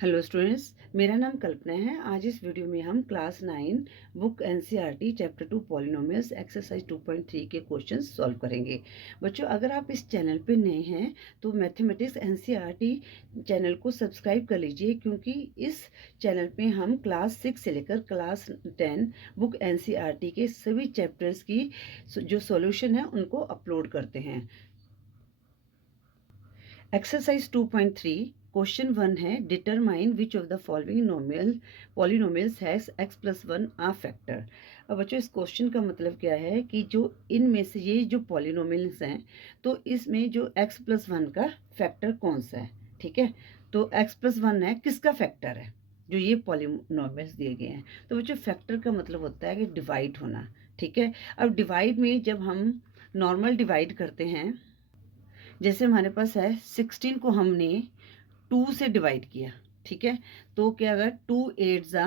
Hello students, मेरा नाम कल्पना है। आज इस वीडियो में हम class 9 book NCERT chapter 2 polynomials exercise 2.3 के क्वेश्चंस सॉल्व करेंगे। बच्चों, अगर आप इस चैनल पे नए हैं तो मैथमेटिक्स एनसीईआरटी चैनल को सब्सक्राइब कर लीजिए, क्योंकि इस चैनल पे हम क्लास 6 से लेकर क्लास 10 बुक एनसीईआरटी के सभी चैप्टर्स की जो सॉल्यूशन है उनको अपलोड करते हैं। एक्सरसाइज 2.3 क्वेश्चन 1 है, determine which of the following polynomials has x plus 1 a factor. अब बच्चों, इस क्वेश्चन का मतलब क्या है कि जो इनमें से ये जो पॉलिनोमियल्स हैं तो इसमें जो x प्लस 1 का फैक्टर कौन सा है। ठीक है, तो x प्लस 1 है, किसका फैक्टर है? जो ये पॉलिनोमियल्स दिए गए हैं। तो बच्चों, फैक्टर का मतलब होता है कि डिवाइड होना। ठीक है, अब डिवाइड में जब हम नॉर्मल डिवाइड करते हैं, जैसे हमारे पास है 16 को हमने 2 से डिवाइड किया। ठीक है, तो क्या होगा, 2 8 जा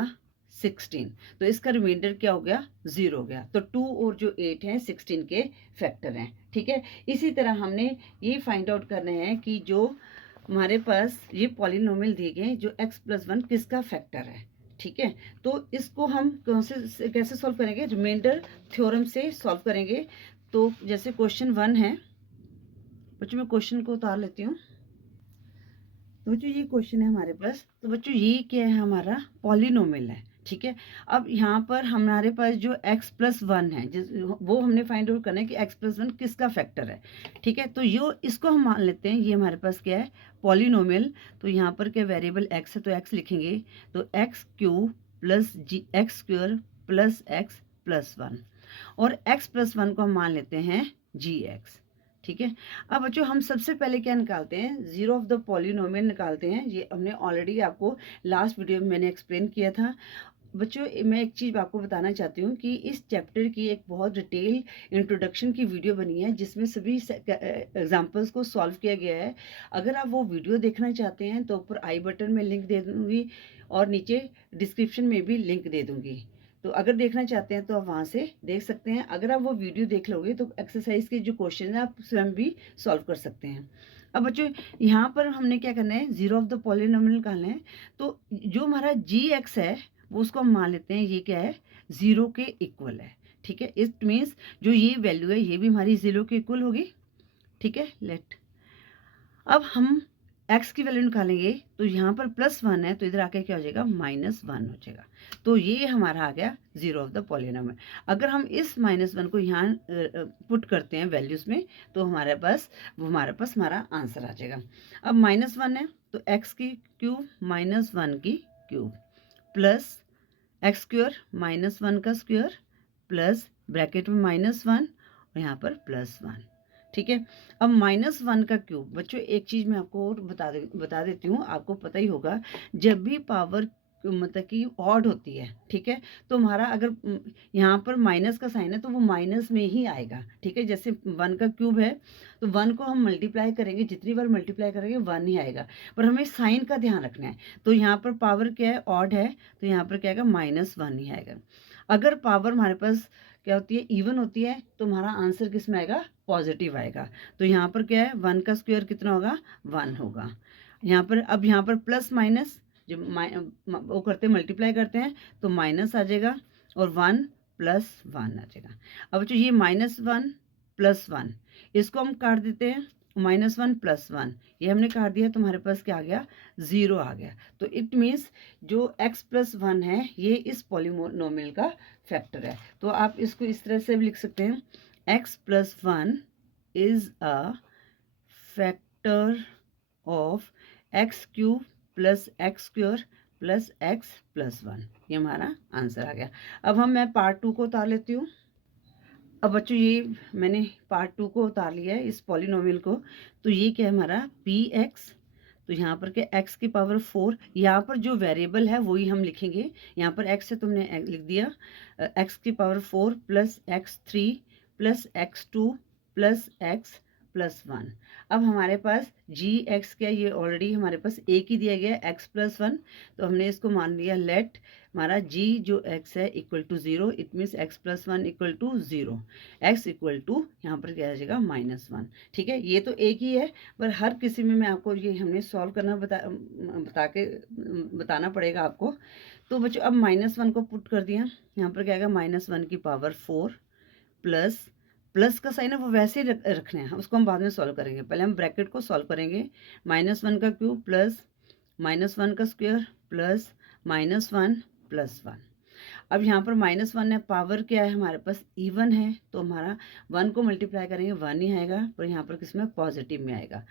16, तो इसका रिमाइंडर क्या हो गया, 0 हो गया। तो 2 और जो 8 हैं 16 के फैक्टर हैं। ठीक है, इसी तरह हमने ये फाइंड आउट करना है कि जो हमारे पास ये पॉलिनोमियल दिए गए जो x प्लस 1 किसका फैक्टर है। ठीक है, तो इसको हम कैसे सॉल्व करेंगे, रिमाइंडर थ्योरम से सॉल्व करेंगे। तो जैसे क्वेश्चन 1 है, बच्चों मैं क्वेश्चन को उतार लेती हूँ। तो बच्चों ये क्वेश्चन है हमारे पास, तो बच्चों ये क्या है, हमारा पॉलिनोमियल है। ठीक है, अब यहाँ पर हमारे पास जो x प्लस 1 है वो हमने फाइंड आउट करना है कि x प्लस 1 किसका फैक्टर है। ठीक है, तो यो इसको हम मान लेते हैं, ये हमारे पास क्या है, पॉलिनोमियल। तो यहाँ पर क्या वेरिएबल x है, तो x लिखेंगे, तो एक्स क्यूब प्लस जी x square plus x plus 1, और x प्लस 1 को हम मान लेते हैं gx। ठीक है, अब बच्चों हम सबसे पहले क्या निकालते हैं, जीरो ऑफ द पॉलिनोमियल निकालते हैं। ये हमने ऑलरेडी आपको लास्ट वीडियो में मैंने एक्सप्लेन किया था। बच्चों मैं एक चीज़ आपको बताना चाहती हूँ कि इस चैप्टर की एक बहुत डिटेल इंट्रोडक्शन की वीडियो बनी है, जिसमें सभी एग्जाम्पल्स को सॉल्व किया गया है। अगर आप वो वीडियो देखना चाहते हैं तो ऊपर आई बटन में लिंक दे दूँगी और नीचे डिस्क्रिप्शन में भी लिंक दे दूँगी। तो अगर देखना चाहते हैं तो आप वहाँ से देख सकते हैं। अगर आप वो वीडियो देख लोगे तो एक्सरसाइज के जो क्वेश्चन है आप स्वयं भी सॉल्व कर सकते हैं। अब बच्चों यहाँ पर हमने क्या करना है, जीरो ऑफ द पॉलिनोमियल निकालना है। तो जो हमारा जी एक्स है वो उसको हम मान लेते हैं ये क्या है, जीरो के इक्वल है। ठीक है, इट मीन्स जो ये वैल्यू है ये भी हमारी जीरो के इक्वल होगी। ठीक है, लेट अब हम x की वैल्यू निकालेंगे, तो यहाँ पर प्लस 1 है तो इधर आके क्या हो जाएगा, -1 हो जाएगा। तो ये हमारा आ गया जीरो ऑफ द पॉलिनोमियल। अगर हम इस -1 को यहाँ पुट करते हैं वैल्यूज में, तो हमारे पास हमारा आंसर आ जाएगा। अब -1 है तो x की क्यूब -1 की क्यूब प्लस एक्स स्क्वायर -1 का स्क्वायर प्लस ब्रैकेट में -1 और यहाँ पर +1। ठीक है, अब -1 का क्यूब, बच्चों एक चीज़ मैं आपको और बता देती हूँ, आपको पता ही होगा, जब भी पावर मतलब कि ऑड होती है, ठीक है, तो हमारा अगर यहाँ पर माइनस का साइन है तो वो माइनस में ही आएगा। ठीक है, जैसे 1 का क्यूब है तो 1 को हम मल्टीप्लाई करेंगे, जितनी बार मल्टीप्लाई करेंगे 1 ही आएगा, पर हमें साइन का ध्यान रखना है। तो यहाँ पर पावर क्या है, ऑड है, तो यहाँ पर क्या आएगा, -1 ही आएगा। अगर पावर हमारे पास क्या होती है, इवन होती है, तो हमारा आंसर किस में आएगा, पॉजिटिव आएगा। तो यहाँ पर क्या है, 1 का स्क्वायर कितना होगा, 1 होगा। यहाँ पर अब यहाँ पर प्लस माइनस जब वो करते हैं, मल्टीप्लाई करते हैं, तो माइनस आ जाएगा और 1 + 1 आ जाएगा। अब जो ये -1 + 1 इसको हम काट देते हैं, -1 + 1 ये हमने काट दिया, तो हमारे पास क्या आ गया, 0 आ गया। तो इट मीन्स जो x + 1 है ये इस पॉलिनोमियल का फैक्टर है। तो आप इसको इस तरह से भी लिख सकते हैं, x + 1 is a factor of x³ + x² + x + 1। ये हमारा आंसर आ गया। अब मैं पार्ट 2 को उतार लेती हूँ। अब बच्चों ये मैंने पार्ट 2 को उतार लिया है इस पॉलिनोमियल को। तो ये क्या है हमारा px, तो यहाँ पर क्या x की पावर 4, यहाँ पर जो वेरिएबल है वही हम लिखेंगे। यहाँ पर x है, तुमने लिख दिया, x की पावर 4 + x3 + x2 + x +1। अब हमारे पास जी एक्स क्या, ये ऑलरेडी हमारे पास एक ही दिया गया है x+1, तो हमने इसको मान लिया लेट हमारा जी जो x है equal to 0, it means x+1 equal to 0, x equal to यहाँ पर क्या आ जाएगा -1। ठीक है, ये तो एक ही है, पर हर किसी में मैं आपको ये हमने सॉल्व करना बताना पड़ेगा आपको। तो बच्चों अब -1 को पुट कर दिया, यहाँ पर क्या आएगा -1 की पावर 4 प्लस का साइन है वो वैसे ही रखना है, उसको हम बाद में सॉल्व करेंगे। पहले हम ब्रैकेट को सॉल्व करेंगे, -1 का क्यूब प्लस -1 का स्क्वायर प्लस -1 प्लस 1। अब यहाँ पर -1 है, पावर क्या है हमारे पास इवन है, तो हमारा 1 को मल्टीप्लाई करेंगे 1 ही आएगा, पर यहाँ पर किसमें पॉजिटिव में आएगा।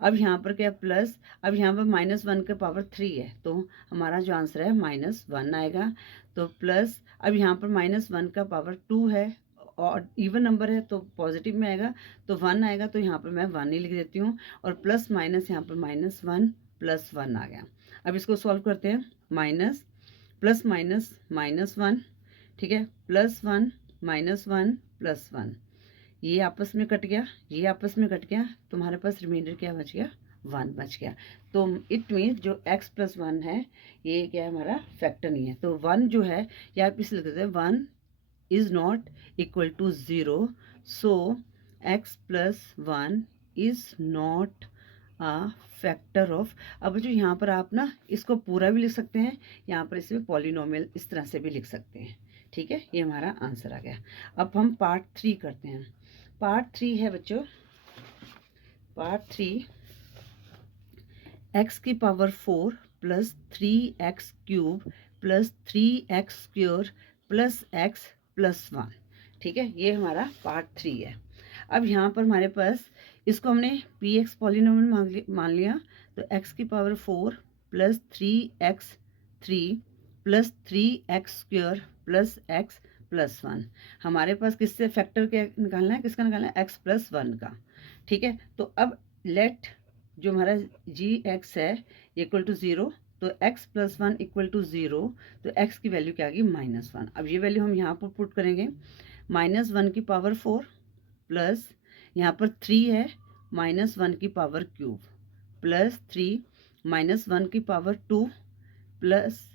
अब यहाँ पर क्या प्लस, अब यहाँ पर -1 का पावर 3 है, तो हमारा जो आंसर है -1 आएगा। तो प्लस अब यहाँ पर -1 का पावर 2 है और इवन नंबर है तो पॉजिटिव में आएगा, तो 1 आएगा, तो यहाँ पर मैं 1 ही लिख देती हूँ। और प्लस माइनस यहाँ पर -1 प्लस 1 आ गया। अब इसको सॉल्व करते हैं, माइनस प्लस माइनस -1, ठीक है, +1 -1 प्लस 1, ये आपस में कट गया, ये आपस में कट गया, तुम्हारे पास रिमाइंडर क्या बच गया, 1 बच गया। तो इट मीन्स जो x+1 है ये क्या है हमारा फैक्टर नहीं है, तो 1 जो है या आप इसे लिख देते हैं 1 is not equal to 0, so x+1 is not a factor of। अब जो यहाँ पर आप ना इसको पूरा भी लिख सकते हैं, यहाँ पर इसमें पॉलिनोमियल इस तरह से भी लिख सकते हैं। ठीक है, ये हमारा आंसर आ गया। अब हम पार्ट 3 करते हैं। पार्ट 3 है बच्चों, पार्ट 3 x की power 4 plus 3x cube plus 3x square plus x plus 1। ठीक है, ये हमारा पार्ट 3 है। अब यहाँ पर हमारे पास इसको हमने px पॉलिनोमियल मान लिया, तो x की power 4 plus 3x3 plus 3x square plus x plus 1। हमारे पास किससे फैक्टर क्या निकालना है, किसका निकालना है, x प्लस 1 का। ठीक है, तो अब लेट जो हमारा जी एक्स है इक्वल टू 0, तो x प्लस 1 इक्वल टू 0, तो x की वैल्यू क्या आ गई -1। अब ये वैल्यू हम यहाँ पर पुट करेंगे, -1 की पावर 4 प्लस यहाँ पर 3 है, -1 की पावर क्यूब प्लस 3 -1 की पावर 2 प्लस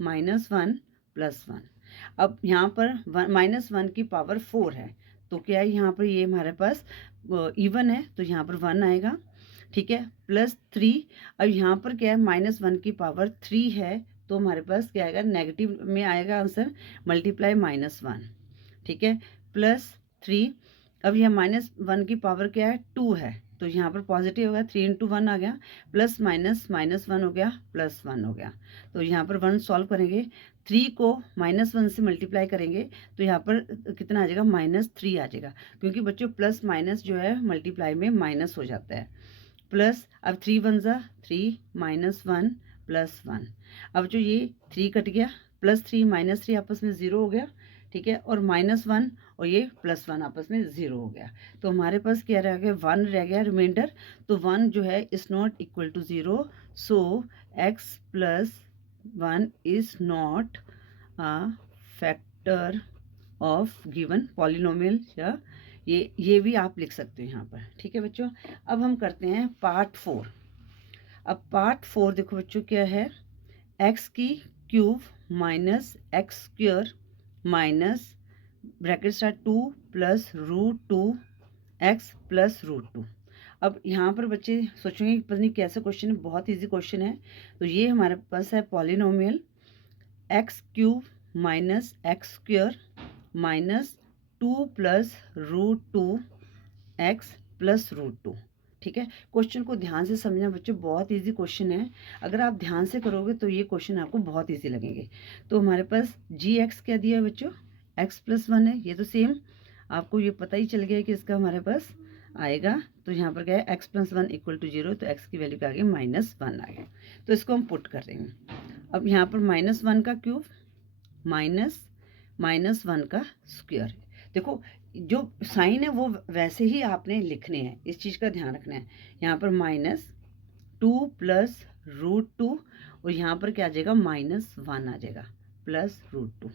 -1 प्लस 1। अब यहाँ पर -1 की पावर 4 है, तो क्या है यहाँ पर ये हमारे पास इवन है, तो यहाँ पर 1 आएगा। ठीक है, प्लस 3, अब यहाँ पर क्या है -1 की पावर 3 है, तो हमारे पास क्या आएगा, नेगेटिव में आएगा आंसर, मल्टीप्लाई -1। ठीक है, प्लस 3, अब यह -1 की पावर क्या है 2 है, तो यहाँ पर पॉजिटिव होगा, 3 × 1 आ गया, प्लस माइनस -1 हो गया, प्लस 1 हो गया। तो यहाँ पर 1 सॉल्व करेंगे, 3 को -1 से मल्टीप्लाई करेंगे, तो यहाँ पर कितना आ जाएगा, -3 आ जाएगा, क्योंकि बच्चों प्लस माइनस जो है मल्टीप्लाई में माइनस हो जाता है। प्लस अब 3 1 ज़ा 3 -1 प्लस 1। अब जो ये 3 कट गया, प्लस 3 -3 आपस में 0 हो गया। ठीक है, और -1 और ये +1 आपस में 0 हो गया, तो हमारे पास क्या रह गया, 1 रह गया रिमाइंडर। तो 1 जो है is not equal to 0, so x plus 1 is not a factor of given polynomial, या ये भी आप लिख सकते हो यहाँ पर। ठीक है बच्चों, अब हम करते हैं पार्ट 4। अब पार्ट 4 देखो बच्चों क्या है, x की cube minus x square minus bracket start 2 plus √2x plus √2। अब यहाँ पर बच्चे सोचेंगे कि पता नहीं कैसा क्वेश्चन है, बहुत इजी क्वेश्चन है। तो ये हमारे पास है polynomial x cube minus x square minus 2 plus √2x plus √2। ठीक है, क्वेश्चन को ध्यान से समझना बच्चों, बहुत इजी क्वेश्चन है। अगर आप ध्यान से करोगे तो ये क्वेश्चन आपको बहुत इजी लगेंगे। तो हमारे पास जी एक्स क्या दिया है बच्चों, x प्लस 1 है, ये तो सेम आपको ये पता ही चल गया कि इसका हमारे पास आएगा। तो यहाँ पर क्या है, x प्लस 1 इक्वल टू 0, तो x की वैल्यू क्या आ गई, -1 आ गया। तो इसको हम पुट कर देंगे। अब यहाँ पर -1 का क्यूब माइनस -1 का स्क्वायर। देखो जो साइन है वो वैसे ही आपने लिखने हैं, इस चीज़ का ध्यान रखना है। यहाँ पर -2 प्लस √2 और यहाँ पर क्या आ जाएगा, -1 आ जाएगा प्लस √2।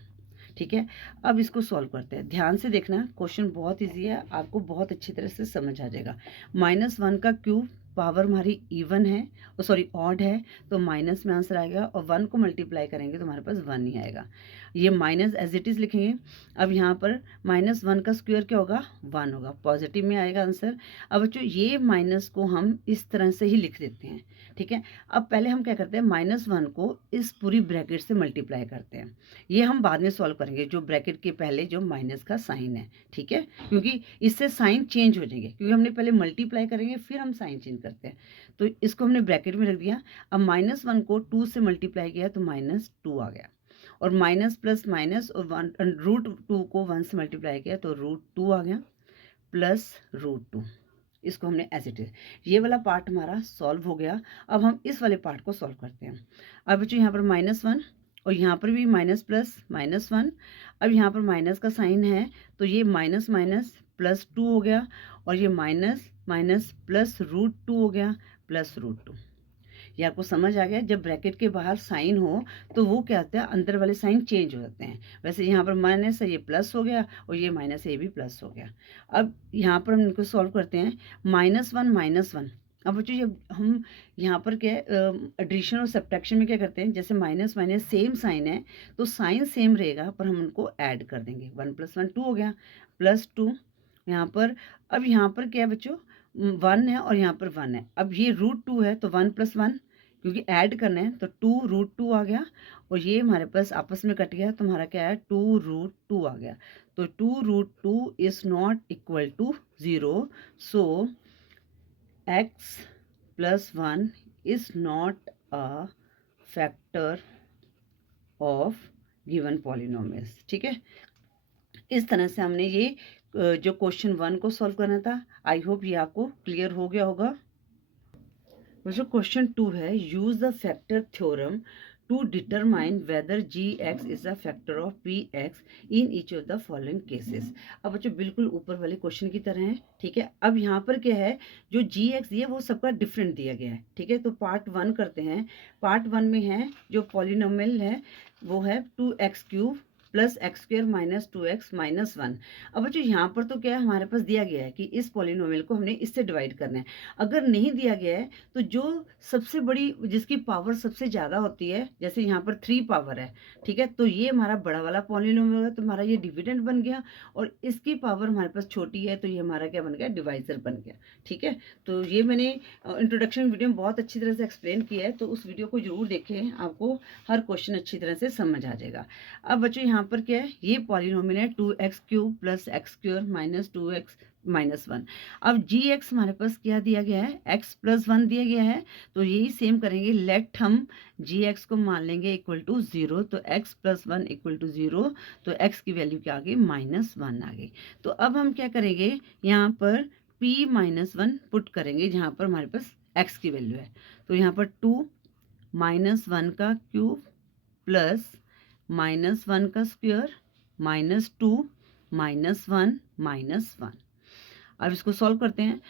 ठीक है। अब इसको सॉल्व करते हैं, ध्यान से देखना, क्वेश्चन बहुत ईजी है, आपको बहुत अच्छी तरह से समझ आ जाएगा। -1 का क्यूब पावर हमारी इवन है, सॉरी ऑड है, तो माइनस में आंसर आएगा, और 1 को मल्टीप्लाई करेंगे तो हमारे पास 1 ही आएगा। ये माइनस एज इट इज़ लिखेंगे। अब यहाँ पर -1 का स्क्वायर क्या होगा, 1 होगा, पॉजिटिव में आएगा आंसर। अब बच्चों ये माइनस को हम इस तरह से ही लिख देते हैं, ठीक है। अब पहले हम क्या करते हैं, -1 को इस पूरी ब्रैकेट से मल्टीप्लाई करते हैं, ये हम बाद में सॉल्व करेंगे, जो ब्रैकेट के पहले जो माइनस का साइन है, ठीक है, क्योंकि इससे साइन चेंज हो जाएंगे, क्योंकि हमने पहले मल्टीप्लाई करेंगे फिर हम साइन चेंज करते हैं। तो इसको हमने ब्रैकेट में रख दिया। अब -1 को 2 से मल्टीप्लाई किया तो -2 आ गया, और माइनस प्लस माइनस, और √2 को 1 से मल्टीप्लाई किया तो √2 आ गया, प्लस √2। इसको हमने एज इट इज, ये वाला पार्ट हमारा सॉल्व हो गया। अब हम इस वाले पार्ट को सॉल्व करते हैं। अब बच्चों यहाँ पर -1 और यहाँ पर भी माइनस प्लस -1। अब यहाँ पर माइनस का साइन है तो ये माइनस माइनस +2 हो गया, और ये माइनस माइनस प्लस √2 हो गया, प्लस √2। ये आपको समझ आ गया, जब ब्रैकेट के बाहर साइन हो तो वो क्या होता है, अंदर वाले साइन चेंज हो जाते हैं। वैसे यहाँ पर माइनस है, ये प्लस हो गया, और ये माइनस है, ये भी प्लस हो गया। अब यहाँ पर हम इनको सॉल्व करते हैं, -1 अब बच्चों जब हम यहाँ पर क्या एडिशन और सब्ट्रैक्शन में क्या करते हैं, जैसे माइनस माइनस सेम साइन है तो साइन सेम रहेगा, पर हम उनको ऐड कर देंगे, 1 + 1 2 हो गया, +2 यहाँ पर। अब यहाँ पर क्या है बच्चों, 1 है और यहाँ पर 1 है। अब ये √2 है तो 1 + 1, क्योंकि ऐड करना है तो 2 √2 आ गया, और ये हमारे पास आपस में कट गया तो हमारा क्या है, 2 √2 आ गया। तो 2 √2 is not equal to 0, so x + 1 is not a factor of given polynomials, ठीक है। इस तरह से हमने ये जो क्वेश्चन 1 को सॉल्व करना था। आई होप ये आपको क्लियर हो गया होगा। जो क्वेश्चन 2 है, use the factor theorem to determine whether g(x) is a factor of p(x) in each of the following cases. अब बच्चों बिल्कुल ऊपर वाले क्वेश्चन की तरह है, ठीक है। अब यहाँ पर क्या है, जो g(x) दिया वो सबका डिफरेंट दिया गया है, ठीक है। तो पार्ट 1 करते हैं। पार्ट 1 में है जो पॉलिनोमियल है वो है 2x³ + x² - 2x - 1। अब बच्चों यहाँ पर तो क्या है, हमारे पास दिया गया है कि इस पॉलिनोमियल को हमने इससे डिवाइड करना है। अगर नहीं दिया गया है तो जो सबसे बड़ी, जिसकी पावर सबसे ज़्यादा होती है, जैसे यहाँ पर 3 पावर है, ठीक है, तो ये हमारा बड़ा वाला पॉलिनोमियल है, तो हमारा ये डिविडेंड बन गया, और इसकी पावर हमारे पास छोटी है तो ये हमारा क्या बन गया, डिवाइजर बन गया, ठीक है। तो ये मैंने इंट्रोडक्शन वीडियो में बहुत अच्छी तरह से एक्सप्लेन किया है, तो उस वीडियो को जरूर देखें, आपको हर क्वेश्चन अच्छी तरह से समझ आ जाएगा। अब बच्चों यहाँ पर क्या है, ये पॉलिनोमियल है 2x³ + x² - 2x - 1। अब g(x) हमारे पास क्या दिया गया है, x + 1 दिया गया है, तो यही सेम करेंगे। लेट हम g(x) को मान लेंगे इक्वल टू 0, तो x + 1 इक्वल टू 0, तो x की वैल्यू क्या आ गई, -1 आ गई। तो अब हम क्या करेंगे, यहाँ पर p - 1 पुट करेंगे, जहाँ पर हमारे पास x की वैल्यू है। तो यहाँ पर 2 - 1 का क्यूब प्लस -1 का स्क्वायर -2 -1 -1। अब इसको सॉल्व करते हैं।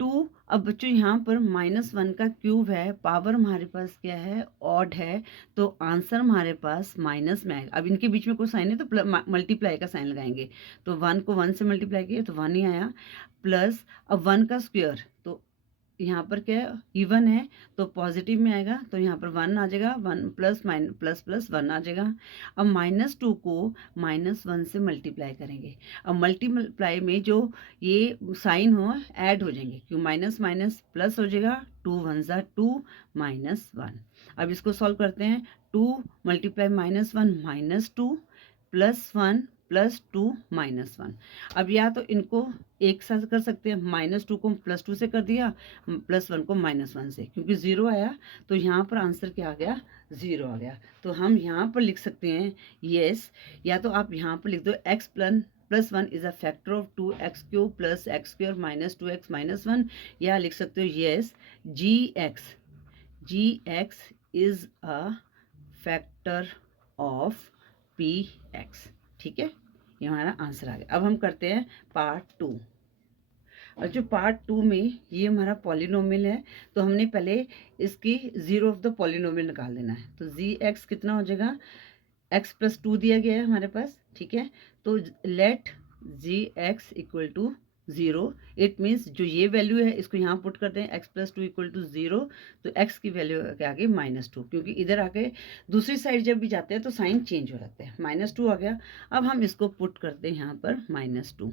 2, अब बच्चों यहाँ पर -1 का क्यूब है, पावर हमारे पास क्या है, ऑड है, तो आंसर हमारे पास माइनस में आएगा। अब इनके बीच में कोई साइन है तो मल्टीप्लाई का साइन लगाएंगे, तो 1 को 1 से मल्टीप्लाई किया तो 1 ही आया, प्लस अब 1 का स्क्वायर, तो यहाँ पर क्या है, इवन है तो पॉजिटिव में आएगा, तो यहाँ पर 1 आ जाएगा, 1 प्लस 1 आ जाएगा। अब -2 को -1 से मल्टीप्लाई करेंगे। अब मल्टीप्लाई में जो ये साइन हो ऐड हो जाएंगे, क्यों माइनस माइनस प्लस हो जाएगा, 2 × 1 = 2 -1। अब इसको सॉल्व करते हैं। 2 × -1 -2 + 1 + 2 -1। अब या तो इनको एक साथ कर सकते हैं, -2 को +2 से कर दिया, +1 को -1 से, क्योंकि 0 आया तो यहाँ पर आंसर क्या आ गया, 0 आ गया। तो हम यहाँ पर लिख सकते हैं यस, या तो आप यहाँ पर लिख दो x + 1 is a factor of 2x³ + x² - 2x - 1, या लिख सकते हो yes g(x) is a factor of px, ठीक है। ये हमारा आंसर आ गया। अब हम करते हैं पार्ट 2। और जो पार्ट 2 में ये हमारा पॉलिनोमियल है, तो हमने पहले इसकी 0 ऑफ द पॉलिनोमियल निकाल देना है। तो g(x) कितना हो जाएगा, x प्लस 2 दिया गया है हमारे पास, ठीक है। तो let ji x equal to 0, it means जो ये वैल्यू है इसको यहाँ पुट कर दें, x प्लस 2 इक्वल टू 0, तो x की वैल्यू के आगे -2, क्योंकि इधर आके दूसरी साइड जब भी जाते हैं तो साइन चेंज हो जाते हैं। -2 आ गया। अब हम इसको पुट करते हैं यहाँ पर -2,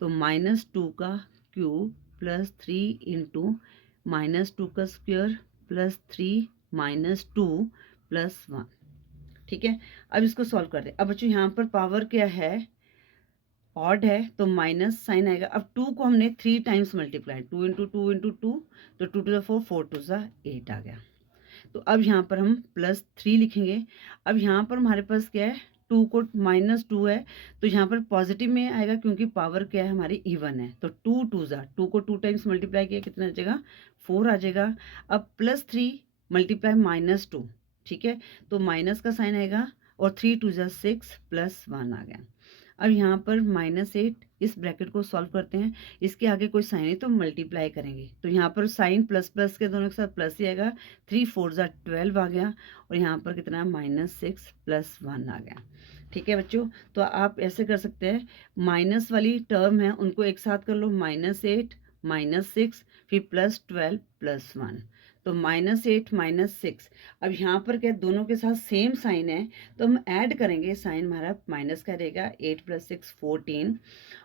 तो -2 का क्यूब प्लस 3 इंटू -2 का स्क्वायर प्लस 3 -2 प्लस 1, ठीक है। अब इसको सॉल्व कर दें। अब बच्चों यहाँ पर पावर क्या है, ऑड है, तो माइनस साइन आएगा। अब 2 को हमने 3 टाइम्स मल्टीप्लाई, 2 इंटू 2 इंटू 2, तो 2 टू द 4, 4 टू द 8 आ गया। तो अब यहाँ पर हम +3 लिखेंगे। अब यहाँ पर हमारे पास क्या है, 2 को -2 है, तो यहाँ पर पॉजिटिव में आएगा क्योंकि पावर क्या है हमारी इवन है। तो 2 टू ज़ा, 2 को 2 टाइम्स मल्टीप्लाई किया कितना आ जाएगा, 4 आ जाएगा। अब +3 मल्टीप्लाई -2, ठीक है, तो माइनस का साइन आएगा, और 3 टू ज़ा 6 प्लस 1 आ गया। अब यहाँ पर -8, इस ब्रैकेट को सॉल्व करते हैं, इसके आगे कोई साइन है तो मल्टीप्लाई करेंगे, तो यहाँ पर साइन प्लस प्लस के दोनों के साथ प्लस ही आएगा, 3 4 ज़ा 12 आ गया, और यहाँ पर कितना -6 प्लस 1 आ गया, ठीक है बच्चों। तो आप ऐसे कर सकते हैं, माइनस वाली टर्म है उनको एक साथ कर लो, -8 -6 फिर +12 प्लस 1, तो -8 -6। अब यहाँ पर क्या दोनों के साथ सेम साइन है, तो हम ऐड करेंगे, साइन हमारा माइनस का रहेगा, 8 + 6 14,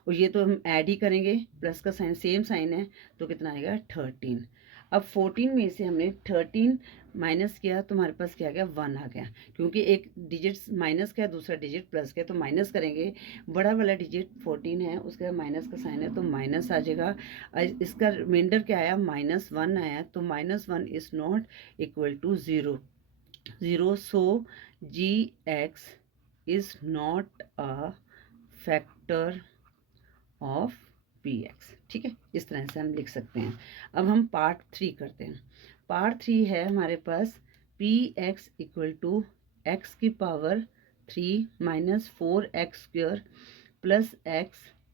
और ये तो हम ऐड ही करेंगे, प्लस का साइन सेम साइन है, तो कितना आएगा 13। अब 14 में से हमने 13 माइनस किया तो हमारे पास क्या आ गया, 1 आ गया, क्योंकि एक डिजिट माइनस का है दूसरा डिजिट प्लस का है, तो माइनस करेंगे, बड़ा वाला डिजिट 14 है, उसके बाद माइनस का साइन है तो माइनस आ जाएगा। इसका रिमाइंडर क्या आया, -1 आया, तो -1 is not equal to 0, so G X is not a factor of P X, ठीक है। इस तरह से हम लिख सकते हैं। अब हम पार्ट 3 करते हैं। पार्ट 3 है हमारे पास, p x equal to x की power 3 minus 4x² plus x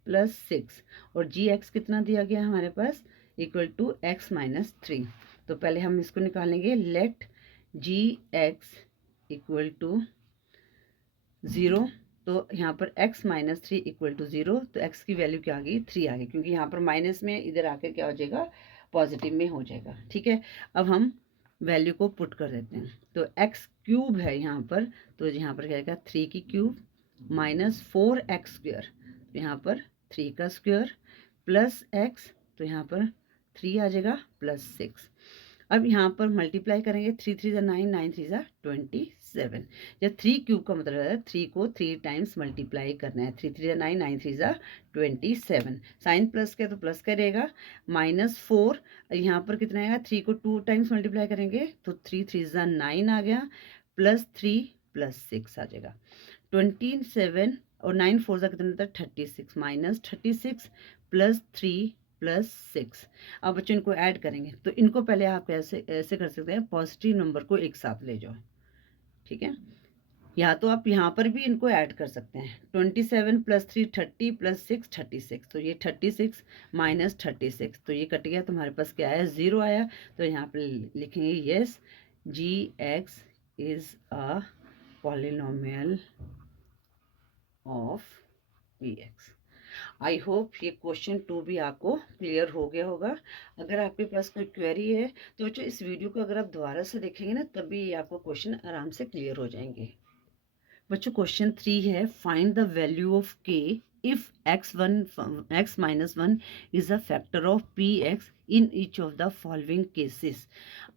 plus 6, और जी एक्स कितना दिया गया हमारे पास, इक्वल टू x माइनस 3। तो पहले हम इसको निकालेंगे, let ji x equal to 0, तो यहाँ पर x माइनस 3 इक्वल टू 0, तो x की वैल्यू क्या आ गई, 3 आ गई, क्योंकि यहाँ पर माइनस में इधर आकर क्या हो जाएगा, पॉजिटिव में हो जाएगा, ठीक है। अब हम वैल्यू को पुट कर देते हैं, तो x क्यूब है यहाँ पर, तो यहाँ पर क्या आएगा, 3 की क्यूब माइनस 4x², तो यहाँ पर 3 का स्क्वायर प्लस x, तो यहाँ पर 3 आ जाएगा प्लस 6। अब यहाँ पर मल्टीप्लाई करेंगे, 3 3 ज़ा 9, 9 3 ज़ा 27। जब 3 क्यूब का मतलब है 3 को 3 टाइम्स मल्टीप्लाई करना है, 3 3 ज़ा 9, 9 3 ज़ा 27। साइन प्लस का तो प्लस का रहेगा, -4, यहाँ पर कितना आएगा, 3 को 2 टाइम्स मल्टीप्लाई करेंगे तो 3 3 ज़ा 9 आ गया, प्लस 3 प्लस 6 आ जाएगा, 27, और 9 4 ज़ा कितना होता है 36, -36 प्लस 3 प्लस 6। अब बच्चों इनको ऐड करेंगे, तो इनको पहले आप ऐसे ऐसे कर सकते हैं, पॉजिटिव नंबर को एक साथ ले जाओ, ठीक है। या तो आप यहाँ पर भी इनको ऐड कर सकते हैं, 27 प्लस 3 30 प्लस 6 36, तो ये 36 माइनस 36, तो ये कट गया, तो हमारे पास क्या आया, 0 आया। तो यहाँ पर लिखेंगे, yes g x is a polynomial of P x. I hope ये क्वेश्चन 2 भी आपको क्लियर हो गया होगा। अगर आपके पास कोई क्वेरी है तो बच्चों इस वीडियो को अगर आप दोबारा से देखेंगे ना, तभी ये आपको क्वेश्चन आराम से क्लियर हो जाएंगे। बच्चों क्वेश्चन 3 है, फाइंड द वैल्यू ऑफ के if x minus 1 is a factor of P x in each of the following cases.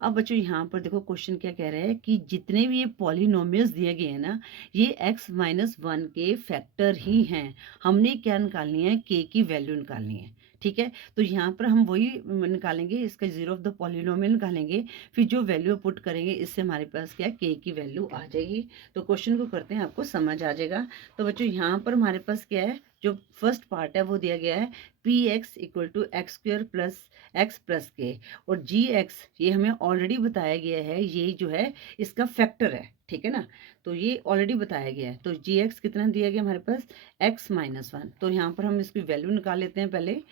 अब बच्चों यहाँ पर देखो क्वेश्चन क्या कह रहा है कि जितने भी ये पॉलिनोमियल्स दिए गए हैं ना, ये x माइनस 1 के फैक्टर ही हैं। हमने क्या निकालनी है, k की वैल्यू निकालनी है, ठीक है। तो यहाँ पर हम वही निकालेंगे, इसका जीरो ऑफ द पॉलिनोमियल निकालेंगे, फिर जो वैल्यू पुट करेंगे इससे हमारे पास क्या k की वैल्यू आ जाएगी। तो क्वेश्चन को करते हैं, आपको समझ आ जाएगा। तो बच्चों यहाँ पर हमारे पास क्या है, जो फर्स्ट पार्ट है वो दिया गया है, p x equal to x² plus x plus k, और जी एक्स ये हमें ऑलरेडी बताया गया है, ये जो है इसका फैक्टर है, ठीक है ना। तो ये ऑलरेडी बताया गया है, तो जी एक्स कितना दिया गया हमारे पास, x माइनस 1। तो यहाँ पर हम इसकी वैल्यू निकाल लेते हैं पहले,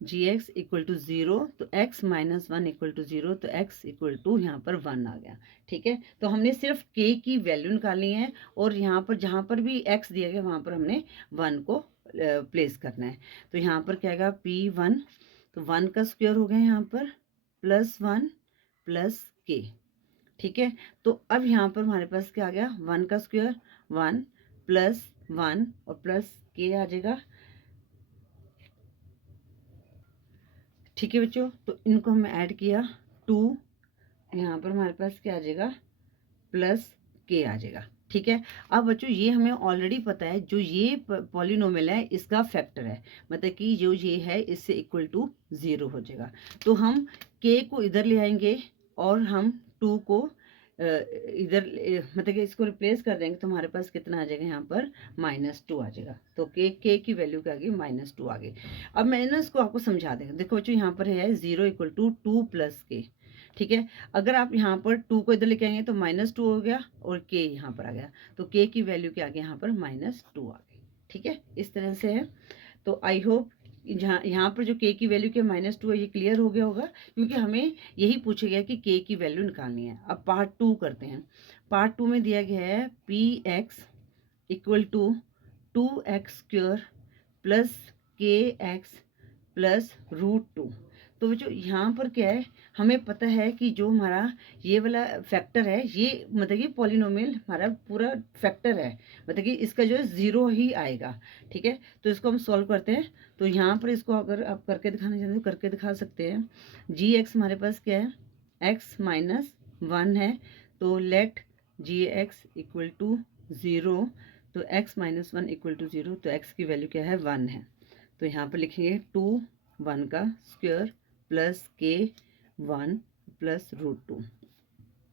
जी एक्स इक्वल टू 0, तो x माइनस 1 इक्वल टू 0, तो x इक्वल टू यहाँ पर 1 आ गया। ठीक है, तो हमने सिर्फ k की वैल्यू निकालनी है और यहाँ पर जहाँ पर भी x दिया गया वहाँ पर हमने 1 को प्लेस करना है। तो यहाँ पर क्या आएगा p1, तो 1 का स्क्वायर हो गया यहाँ पर +1 प्लस k। ठीक है, तो अब यहाँ पर हमारे पास क्या आ गया 1 का स्क्वायर 1 प्लस 1 और प्लस k आ जाएगा। ठीक है बच्चों, तो इनको हमने ऐड किया 2, यहाँ पर हमारे पास क्या आ जाएगा प्लस k आ जाएगा। ठीक है, अब बच्चों ये हमें ऑलरेडी पता है जो ये पॉलिनोमियल है इसका फैक्टर है, मतलब कि जो ये है इससे इक्वल टू 0 हो जाएगा। तो हम k को इधर ले आएंगे और हम 2 को इधर मतलब कि इसको रिप्लेस कर देंगे, तो हमारे पास कितना आ जाएगा यहाँ पर -2 आ जाएगा। तो k की वैल्यू क्या आ गई -2 आ गई। अब मैंने इसको आपको समझा देंगे। देखो बच्चों यहाँ पर है 0 इक्वल टू 2 प्लस k। ठीक है, अगर आप यहाँ पर 2 को इधर लेके आएंगे तो -2 हो गया और k यहाँ पर आ गया, तो k की वैल्यू क्या आ गई यहाँ पर -2 आ गई। ठीक है, इस तरह से है। तो आई होप यहाँ पर जो k की वैल्यू के -2 है ये क्लियर हो गया होगा, क्योंकि हमें यही पूछा गया कि k की वैल्यू निकालनी है। अब पार्ट 2 करते हैं। पार्ट 2 में दिया गया है px equal to 2x² plus kx plus √2। तो जो यहाँ पर क्या है, हमें पता है कि जो हमारा ये वाला फैक्टर है ये मतलब कि पॉलिनोमियल हमारा पूरा फैक्टर है, मतलब कि इसका जो है 0 ही आएगा। ठीक है, तो इसको हम सॉल्व करते हैं। तो यहाँ पर इसको अगर आप करके दिखाना चाहते हो करके दिखा सकते हैं। जी एक्स हमारे पास क्या है x माइनस 1 है, तो let ji x equal to 0, तो x माइनस 1 इक्वल टू 0, तो x की वैल्यू क्या है 1 है। तो यहाँ पर लिखेंगे 2 1 का स्क्वायर प्लस k 1 प्लस √2।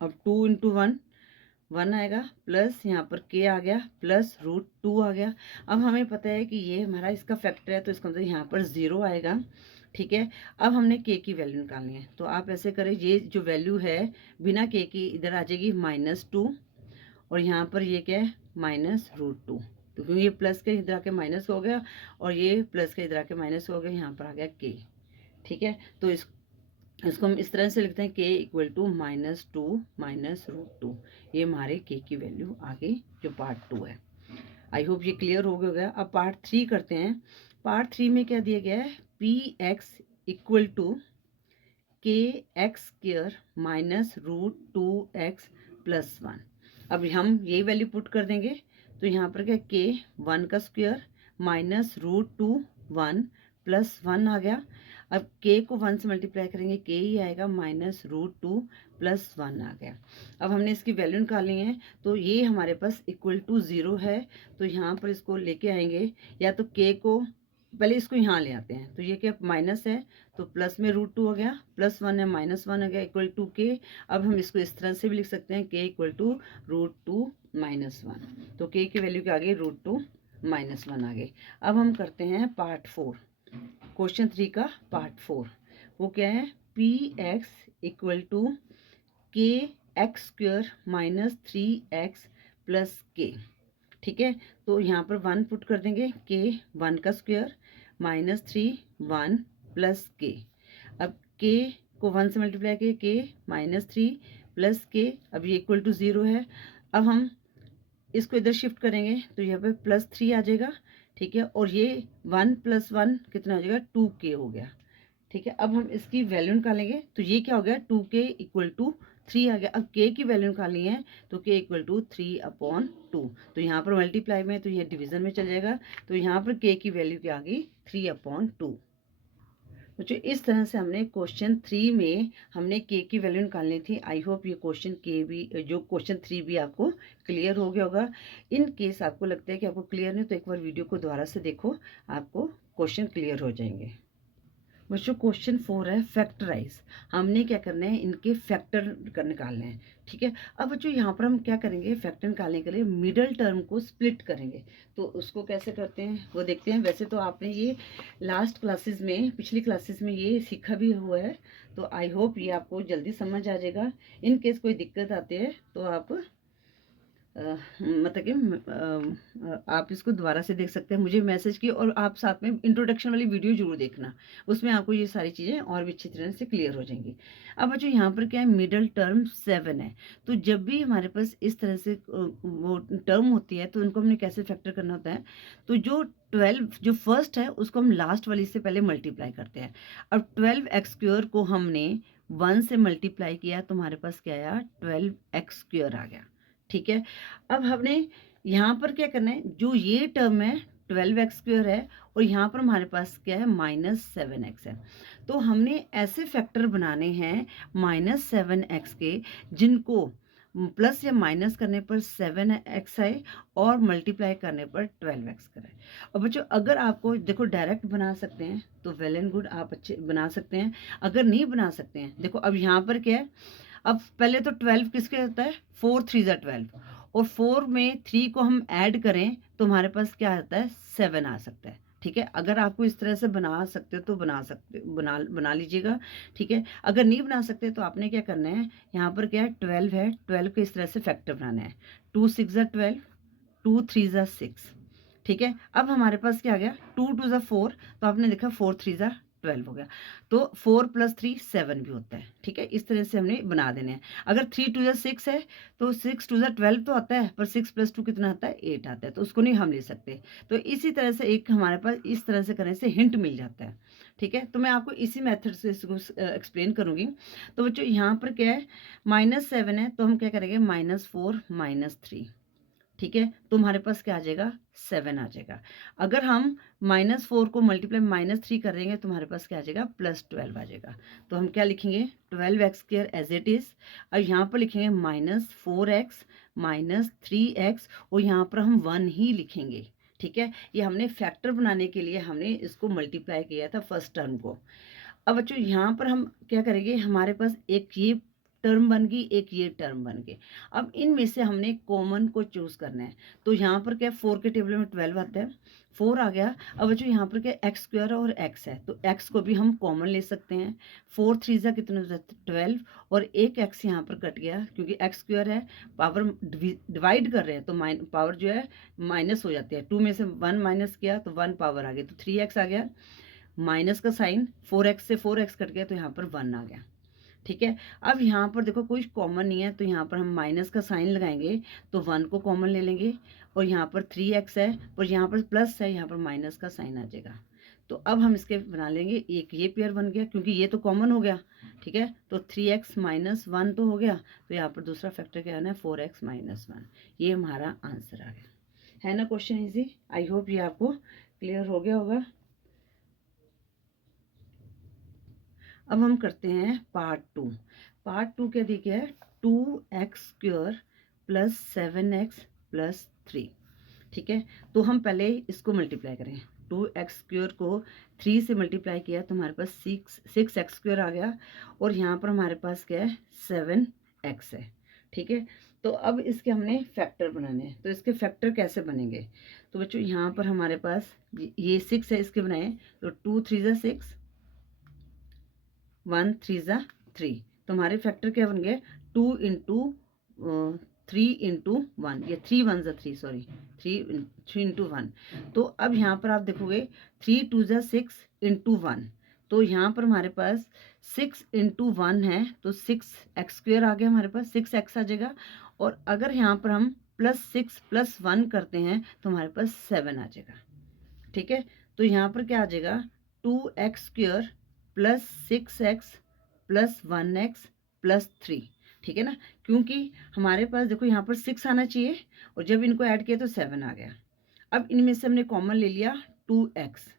अब 2 इंटू 1 आएगा, प्लस यहाँ पर k आ गया प्लस √2 आ गया। अब हमें पता है कि ये हमारा इसका फैक्टर है, तो इसका मतलब यहाँ पर 0 आएगा। ठीक है, अब हमने k की वैल्यू निकालनी है, तो आप ऐसे करें, ये जो वैल्यू है बिना k की इधर आ जाएगी -2 और यहाँ पर ये क्या है -√2। तो क्योंकि ये प्लस के इधर आके माइनस हो गया और ये प्लस के इधर आके माइनस हो गया, यहाँ पर आ गया k। ठीक है, तो इसको हम इस तरह से लिखते हैं k इक्वल टू -2 -√2। ये हमारे k की वैल्यू आ गई जो पार्ट 2 है। आई होप ये क्लियर हो गया होगा। अब पार्ट 3 करते हैं। पार्ट 3 में क्या दिया गया है px equal to kx² -√2x plus 1। अब हम यही वैल्यू पुट कर देंगे, तो यहाँ पर क्या k 1 का स्क्वायर -√2 1 प्लस 1 आ गया। अब k को 1 से मल्टीप्लाई करेंगे k ही आएगा -√2 प्लस 1 आ गया। अब हमने इसकी वैल्यू निकालनी है, तो ये हमारे पास इक्वल टू 0 है, तो यहाँ पर इसको लेके आएंगे, या तो k को पहले इसको यहाँ ले आते हैं, तो ये क्या माइनस है, तो प्लस में √2 हो गया, प्लस 1 है -1 हो गया इक्वल टू k। अब हम इसको इस तरह से भी लिख सकते हैं k इक्वल टू √2 -1, तो k की वैल्यू क्या आ गई √2 -1 आ गई। अब हम करते हैं पार्ट 4, क्वेश्चन 3 का पार्ट 4। वो क्या है px equal to kx² -3x plus k। ठीक है, तो यहाँ पर 1 पुट कर देंगे, k 1 का स्क्वायर -3 1 प्लस k। अब k को 1 से मल्टीप्लाई किए k -3 प्लस k, अब ये इक्वल टू 0 है। अब हम इसको इधर शिफ्ट करेंगे, तो यहाँ पे +3 आ जाएगा। ठीक है, और ये 1 + 1 कितना हो जाएगा 2k हो गया। ठीक है, अब हम इसकी वैल्यू निकालेंगे, तो ये क्या हो गया 2k इक्वल टू 3 आ गया। अब k की वैल्यू निकालनी है, तो k इक्वल टू 3/2। तो यहाँ पर मल्टीप्लाई में, तो ये डिवीजन में चल जाएगा, तो यहाँ पर k की वैल्यू क्या आ गई 3/2। बच्चों इस तरह से हमने क्वेश्चन 3 में हमने k की वैल्यू निकालनी थी। आई होप ये क्वेश्चन k भी जो क्वेश्चन 3 भी आपको क्लियर हो गया होगा। इन केस आपको लगता है कि आपको क्लियर नहीं, तो एक बार वीडियो को दोबारा से देखो, आपको क्वेश्चन क्लियर हो जाएंगे। बच्चों क्वेश्चन 4 है फैक्टराइज। हमने क्या करना है इनके फैक्टर निकालने हैं। ठीक है, अब बच्चों यहाँ पर हम क्या करेंगे फैक्टर निकालने के लिए मिडल टर्म को स्प्लिट करेंगे। तो उसको कैसे करते हैं वो देखते हैं। वैसे तो आपने ये लास्ट क्लासेस में पिछली क्लासेस में ये सीखा भी हुआ है, तो आई होप ये आपको जल्दी समझ आ जाएगा। इन केस कोई दिक्कत आती है तो आप मतलब कि आप इसको दोबारा से देख सकते हैं, मुझे मैसेज की, और आप साथ में इंट्रोडक्शन वाली वीडियो जरूर देखना, उसमें आपको ये सारी चीज़ें और भी अच्छी तरह से क्लियर हो जाएंगी। अब बच्चों यहाँ पर क्या है, मिडल टर्म 7 है, तो जब भी हमारे पास इस तरह से वो टर्म होती है तो उनको हमने कैसे फैक्टर करना होता है, तो जो 12 जो फर्स्ट है उसको हम लास्ट वाली से पहले मल्टीप्लाई करते हैं। अब 12x² को हमने 1 से मल्टीप्लाई किया तो हमारे पास क्या आया, 12x² आ गया। ठीक है, अब हमने यहाँ पर क्या करना है, जो ये टर्म है 12x² है, और यहाँ पर हमारे पास क्या है, -7x है, तो हमने ऐसे फैक्टर बनाने हैं -7x के जिनको प्लस या माइनस करने पर 7x आए और मल्टीप्लाई करने पर 12x कराए। और बच्चों अगर आपको देखो डायरेक्ट बना सकते हैं तो वेल एंड गुड, आप अच्छे बना सकते हैं। अगर नहीं बना सकते हैं, देखो अब यहाँ पर क्या है, अब पहले तो 12 किसके होता है, 4 3 ज़ा 12, और 4 में 3 को हम ऐड करें तो हमारे पास क्या आता है, 7 आ सकता है। ठीक है, अगर आपको इस तरह से बना सकते हो तो बना लीजिएगा। ठीक है, अगर नहीं बना सकते तो आपने क्या करना है, यहाँ पर क्या है, 12 है, 12 को इस तरह से फैक्टर बनाना है, 2 6 ज़ा 12, 2 3 ज़ा 6। ठीक है, अब हमारे पास क्या आ गया, 2 2 ज़ा 4, तो आपने देखा 4 3 ज़ा 12 हो गया, तो 4 + 3 7 भी होता है। ठीक है, इस तरह से हमने बना देने हैं। अगर 3 2 ज़ा 6 है तो 6 2 ज़ा 12 तो आता है, पर 6 + 2 कितना आता है, 8 आता है, तो उसको नहीं हम ले सकते। तो इसी तरह से एक हमारे पास इस तरह से करने से हिंट मिल जाता है। ठीक है, तो मैं आपको इसी मेथड से इसको एक्सप्लेन करूंगी। तो बच्चों यहाँ पर क्या है, -7 है, तो हम क्या करेंगे, -4 -3। ठीक है, तो हमारे पास क्या आ जाएगा, 7 आ जाएगा। अगर हम -4 को मल्टीप्लाई -3 कर देंगे तो हमारे पास क्या आ जाएगा, +12 आ जाएगा। तो हम क्या लिखेंगे, 12x² एज इट इज, और यहाँ पर लिखेंगे -4x -3x, और यहाँ पर हम 1 ही लिखेंगे। ठीक है, ये हमने फैक्टर बनाने के लिए हमने इसको मल्टीप्लाई किया था फर्स्ट टर्म को। अब बच्चों यहाँ पर हम क्या करेंगे, हमारे पास एक ये टर्म बन गई, एक ये टर्म बन गई। अब इनमें से हमने कॉमन को चूज करना है। तो यहाँ पर क्या, 4 के टेबल में 12 आता है, 4 आ गया। अब बच्चों यहाँ पर क्या, x² और x है, तो x को भी हम कॉमन ले सकते हैं। 4 3 ज़ा कितना हो जाता है, 12, और एक x यहाँ पर कट गया क्योंकि x² है, पावर डिवाइड कर रहे हैं तो पावर जो है माइनस हो जाती है। 2 में से 1 माइनस किया तो 1 पावर आ गई, तो 3x आ गया। माइनस का साइन, 4x से 4x कट गया तो यहाँ पर 1 आ गया। ठीक है, अब यहाँ पर देखो कोई कॉमन नहीं है, तो यहाँ पर हम माइनस का साइन लगाएंगे तो 1 को कॉमन ले लेंगे, और यहाँ पर 3x है, और यहाँ पर प्लस है, यहाँ पर माइनस का साइन आ जाएगा। तो अब हम इसके बना लेंगे, एक ये पेयर बन गया क्योंकि ये तो कॉमन हो गया। ठीक है, तो 3x - 1 तो हो गया, तो यहाँ पर दूसरा फैक्टर क्या आना है, 4x - 1, ये हमारा आंसर आ गया। है ना क्वेश्चन इजी, आई होप ये आपको क्लियर हो गया होगा। अब हम करते हैं पार्ट 2। पार्ट 2 क्या दिया गया है, 2x² + 7x + 3। ठीक है, तो हम पहले इसको मल्टीप्लाई करें। 2x² को 3 से मल्टीप्लाई किया तो हमारे पास 6x² आ गया, और यहाँ पर हमारे पास क्या है, 7x है। ठीक है, तो अब इसके हमने फैक्टर बनाने हैं, तो इसके फैक्टर कैसे बनेंगे। तो बच्चों यहाँ पर हमारे पास ये 6 है, इसके बनाए, तो 2 3 ज़ा 6, 1 3 ज़ा 3, तो हमारे फैक्टर क्या बन गए, 2 इंटू 3 इंटू 1, ये 3 1 ज़ा 3, सॉरी 3 इंटू 1। तो अब यहाँ पर आप देखोगे 3 2 ज़ा 6 इंटू 1, तो यहाँ पर हमारे पास 6 इंटू 1 है, तो 6x² आ गया, हमारे पास 6x आ जाएगा। और अगर यहाँ पर हम +6 + 1 करते हैं तो हमारे पास 7 आ जाएगा। ठीक है, तो यहाँ पर क्या आ जाएगा, 2x² + 6x + 1x + 3। ठीक है ना, क्योंकि हमारे पास देखो यहाँ पर 6 आना चाहिए, और जब इनको ऐड किया तो 7 आ गया। अब इनमें से हमने कॉमन ले लिया 2x,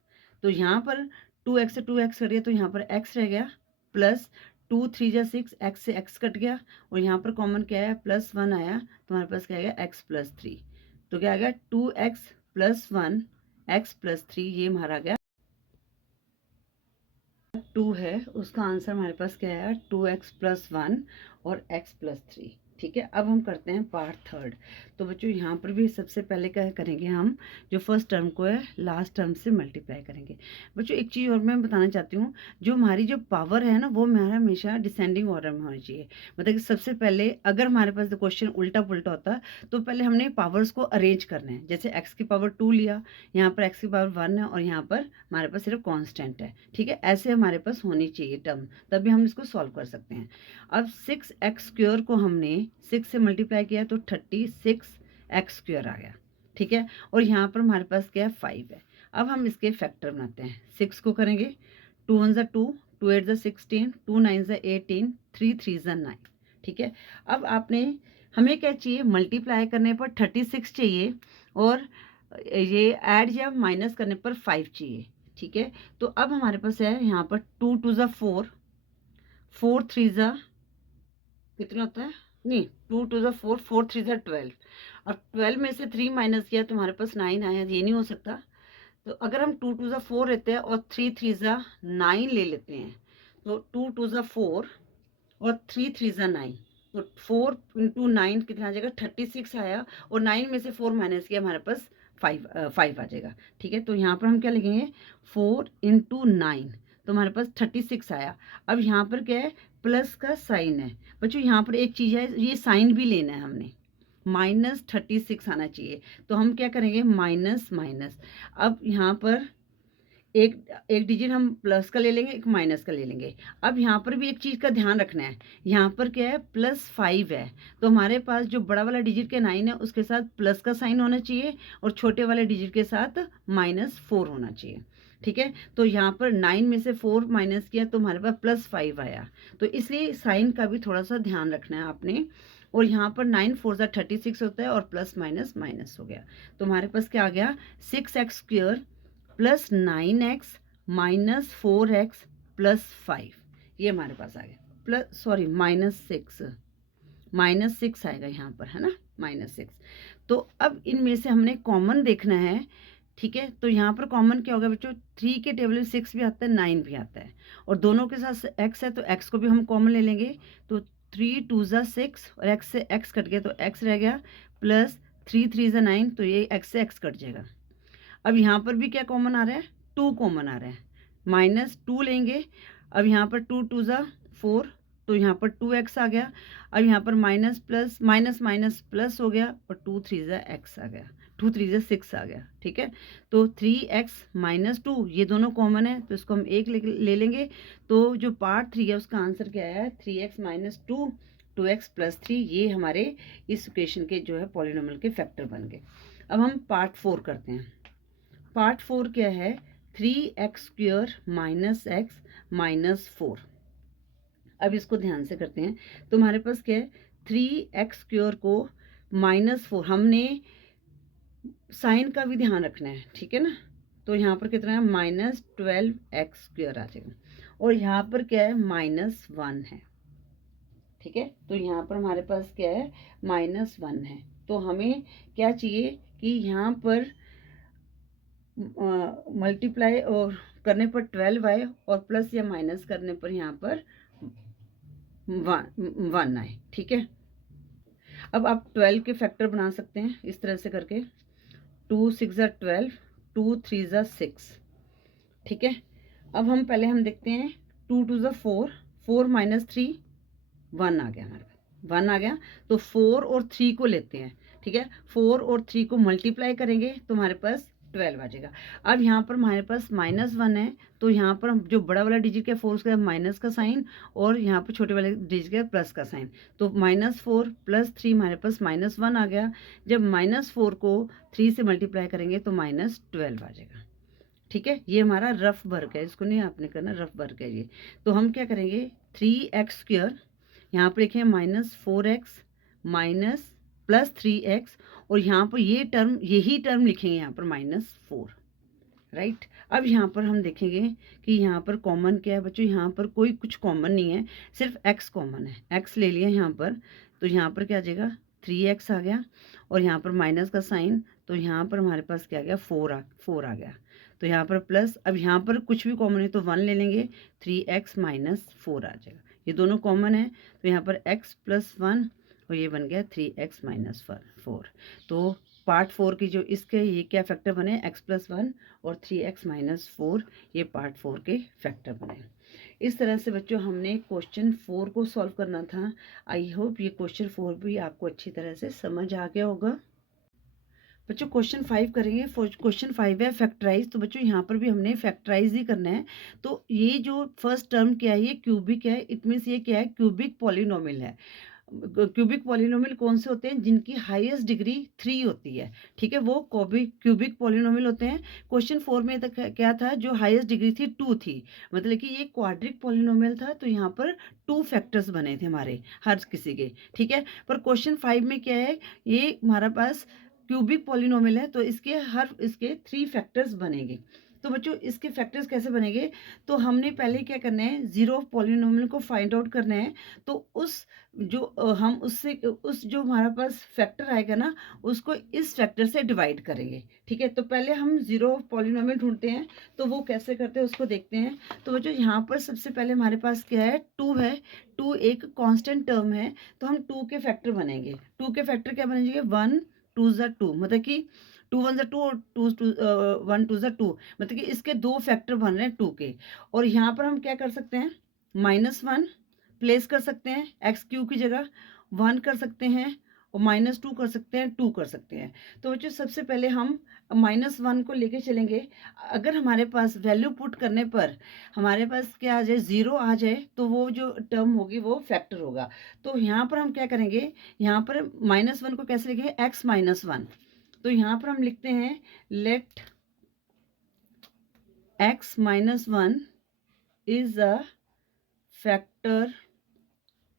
तो यहाँ पर 2x से 2x कट गया तो यहाँ पर x रह गया, प्लस 2 3 ज़ा 6, x से x कट गया, और यहाँ पर कॉमन क्या है, +1 आया, तो हमारे पास क्या आ गया, x + 3। तो क्या आ गया, 2x + 1 x + 3, ये हमारा गया 2 है, उसका आंसर हमारे पास क्या है, 2x + 1 और x + 3। ठीक है, अब हम करते हैं पार्ट थर्ड। तो बच्चों यहाँ पर भी सबसे पहले क्या करेंगे, हम जो फर्स्ट टर्म को है लास्ट टर्म से मल्टीप्लाई करेंगे। बच्चों एक चीज़ और मैं बताना चाहती हूँ, जो हमारी जो पावर है ना वो हमारा हमेशा डिसेंडिंग ऑर्डर में होनी चाहिए। मतलब कि सबसे पहले अगर हमारे पास क्वेश्चन उल्टा पुल्टा होता तो पहले हमने पावर्स को अरेंज करना है। जैसे एक्स की पावर 2 लिया, यहाँ पर एक्स की पावर 1 है और यहाँ पर हमारे पास सिर्फ कॉन्स्टेंट है। ठीक है, ऐसे हमारे पास होनी चाहिए टर्म, तभी हम इसको सॉल्व कर सकते हैं। अब 6x² को हमने 6 से मल्टीप्लाई किया तो 36x² आ गया। ठीक है, और यहाँ पर हमारे पास क्या है, 5 है। अब हम इसके फैक्टर बनाते हैं। 6 को करेंगे 2 1 2, 2 8 16, 2 9 18, 3 3 9। ठीक है, अब आपने हमें क्या चाहिए, मल्टीप्लाई करने पर 36 चाहिए और ये ऐड या माइनस करने पर 5 चाहिए। ठीक है, तो अब हमारे पास है यहाँ पर 2 2 4, 4 3 कितना होता है, नहीं 2 2 4, 4 3 12, और 12 में से 3 माइनस किया तो हमारे पास 9 आया। ये नहीं हो सकता, तो अगर हम 2 2 4 लेते हैं और 3 3 9 ले लेते हैं, तो 2 2 4 और 3 3 9, तो 4 इंटू 9 कितना आ जाएगा, 36 आया, और 9 में से 4 माइनस किया हमारे पास 5 आ जाएगा। ठीक है, तो यहाँ पर हम क्या लिखेंगे, 4 इंटू 9, तो हमारे पास 36 आया। अब यहाँ पर क्या है, प्लस का साइन है। बच्चों यहाँ पर एक चीज़ है, ये साइन भी लेना है हमने, -36 आना चाहिए। तो हम क्या करेंगे, माइनस माइनस। अब यहाँ पर एक एक डिजिट हम प्लस का ले लेंगे, एक माइनस का ले लेंगे। अब यहाँ पर भी एक चीज़ का ध्यान रखना है, यहाँ पर क्या है, +5 है, तो हमारे पास जो बड़ा वाला डिजिट के 9 है उसके साथ प्लस का साइन होना चाहिए और छोटे वाले डिजिट के साथ -4 होना चाहिए। ठीक है, तो यहाँ पर 9 में से 4 माइनस किया तो हमारे पास +5 आया, तो इसलिए साइन का भी थोड़ा सा ध्यान रखना है आपने। और यहाँ पर 9 4 36 होता है और प्लस माइनस माइनस हो गया, तो हमारे पास क्या आ गया, 6x² plus 9x minus 4x plus 5, ये हमारे पास आ गया। प्लस सॉरी -6 आएगा यहाँ पर, है ना, -6। तो अब इनमें से हमने कॉमन देखना है। ठीक है, तो यहाँ पर कॉमन क्या होगा बच्चों, 3 के टेबल में 6 भी आता है, 9 भी आता है, और दोनों के साथ x है तो x को भी हम कॉमन ले लेंगे। तो 3 2 6 और x से x कट गया तो x रह गया, प्लस 3 3 9, तो ये x से x कट जाएगा। अब यहाँ पर भी क्या कॉमन आ रहा है, 2 कॉमन आ रहा है, -2 लेंगे। अब यहाँ पर 2 2 4, तो यहाँ पर 2x आ गया। अब यहाँ पर minus plus minus minus plus हो गया और 2 3 x आ गया, 2 3 6 आ गया। ठीक है, तो 3x - 2 ये दोनों कॉमन है तो इसको हम एक ले लेंगे। तो जो पार्ट 3 है उसका आंसर क्या है, 3x - 2, 2x + 3, ये हमारे इस इक्वेशन के जो है पॉलिनोमियल के फैक्टर बन गए। अब हम पार्ट 4 करते हैं। पार्ट 4 क्या है, 3x² - x - 4। अब इसको ध्यान से करते हैं, तो हमारे पास क्या है, 3x² को -4, हमने साइन का भी ध्यान रखना है। ठीक है ना, तो यहाँ पर कितना है, -12x² आ जाएगा, और यहाँ पर क्या है, -1 है। ठीक है, तो यहाँ पर हमारे पास क्या है, -1 है, तो हमें क्या चाहिए कि यहाँ पर मल्टीप्लाई और करने पर 12 आए और प्लस या माइनस करने पर यहाँ पर 1 आए। ठीक है, अब आप 12 के फैक्टर बना सकते हैं इस तरह से करके, 2 6 12, 2 3 6। ठीक है, अब हम पहले हम देखते हैं, 2 2 4, 4 - 3, 1 आ गया हमारे पास, 1 आ गया, तो 4 और 3 को लेते हैं। ठीक है, 4 और 3 को मल्टीप्लाई करेंगे तो हमारे पास 12 आ जाएगा। अब यहाँ पर हमारे पास -1 है, तो यहाँ पर हम जो बड़ा वाला डिजिट है 4 उसका माइनस का साइन, और यहाँ पर छोटे वाले डिजिट का प्लस का साइन, तो -4 + 3 हमारे पास -1 आ गया। जब -4 को 3 से मल्टीप्लाई करेंगे तो -12 आ जाएगा। ठीक है, ये हमारा रफ वर्क है, इसको नहीं आपने करना, रफ वर्क है ये। तो हम क्या करेंगे, 3x², यहाँ पर लिखें -4x + 3x, और यहाँ पर ये टर्म, यही टर्म लिखेंगे यहाँ पर -4, राइट। अब यहाँ पर हम देखेंगे कि यहाँ पर कॉमन क्या है बच्चों, यहाँ पर कोई कुछ कॉमन नहीं है, सिर्फ x कॉमन है, x ले लिया यहाँ पर, तो यहाँ पर क्या आ जाएगा, 3x आ गया, और यहाँ पर माइनस का साइन, तो यहाँ पर हमारे पास क्या आ गया, 4 आ गया, तो यहाँ पर प्लस। अब यहाँ पर कुछ भी कॉमन है तो 1 ले लेंगे, 3x - 4 आ जाएगा, ये दोनों कॉमन है, तो यहाँ पर x + 1 और ये बन गया 3x माइनस 4। तो पार्ट 4 की जो इसके ये क्या फैक्टर बने, x+1 और 3x माइनस 4, ये पार्ट 4 के फैक्टर बने। इस तरह से बच्चों हमने क्वेश्चन 4 को सॉल्व करना था। आई होप ये क्वेश्चन 4 भी आपको अच्छी तरह से समझ आ गया होगा। बच्चों क्वेश्चन 5 करेंगे। क्वेश्चन 5 है फैक्टराइज। तो बच्चों यहाँ पर भी हमने फैक्टराइज ही करना है। तो ये जो फर्स्ट टर्म क्या है, ये क्यूबिक है। इट मीन्स ये क्या है, क्यूबिक पॉलिनोमियल है। क्यूबिक पॉलिनोमियल कौन से होते हैं, जिनकी हाईएस्ट डिग्री 3 होती है। ठीक है, वो क्यूबिक पॉलिनोमियल होते हैं। क्वेश्चन 4 में तक क्या था, जो हाईएस्ट डिग्री थी 2 थी, मतलब कि ये क्वाड्रिक पॉलिनोमियल था। तो यहाँ पर 2 फैक्टर्स बने थे हमारे हर किसी के। ठीक है, पर क्वेश्चन 5 में क्या है, ये हमारा पास क्यूबिक पॉलिनोमियल है, तो इसके 3 फैक्टर्स बनेंगे। तो बच्चों इसके फैक्टर्स कैसे बनेंगे, तो हमने पहले क्या करना है, जीरो ऑफ पॉलिनोमियल को फाइंड आउट करना है। तो उस जो हमारा पास फैक्टर आएगा ना, उसको इस फैक्टर से डिवाइड करेंगे। ठीक है, तो पहले हम जीरो ऑफ पॉलिनोमियल ढूंढते हैं, तो वो कैसे करते हैं उसको देखते हैं। तो बच्चों यहाँ पर सबसे पहले हमारे पास क्या है, 2 है। 2 एक कांस्टेंट टर्म है, तो हम 2 के फैक्टर बनेंगे। 2 के फैक्टर क्या बनेंगे, 1 2 ज़ा 2, मतलब कि 2 1 ज़ा 2 और 1 2 ज़ा 2, मतलब कि इसके 2 फैक्टर बन रहे हैं 2 के। और यहाँ पर हम क्या कर सकते हैं, -1 प्लेस कर सकते हैं, x³ की जगह 1 कर सकते हैं, और -2 कर सकते हैं, 2 कर सकते हैं। तो बच्चों सबसे पहले हम -1 को लेके चलेंगे। अगर हमारे पास वैल्यू पुट करने पर हमारे पास क्या आ जाए, 0 आ जाए, तो वो जो टर्म होगी वो फैक्टर होगा। तो यहाँ पर हम क्या करेंगे, यहाँ पर -1 को कैसे लिखेंगे, x-1। तो यहाँ पर हम लिखते हैं let x-1 is a factor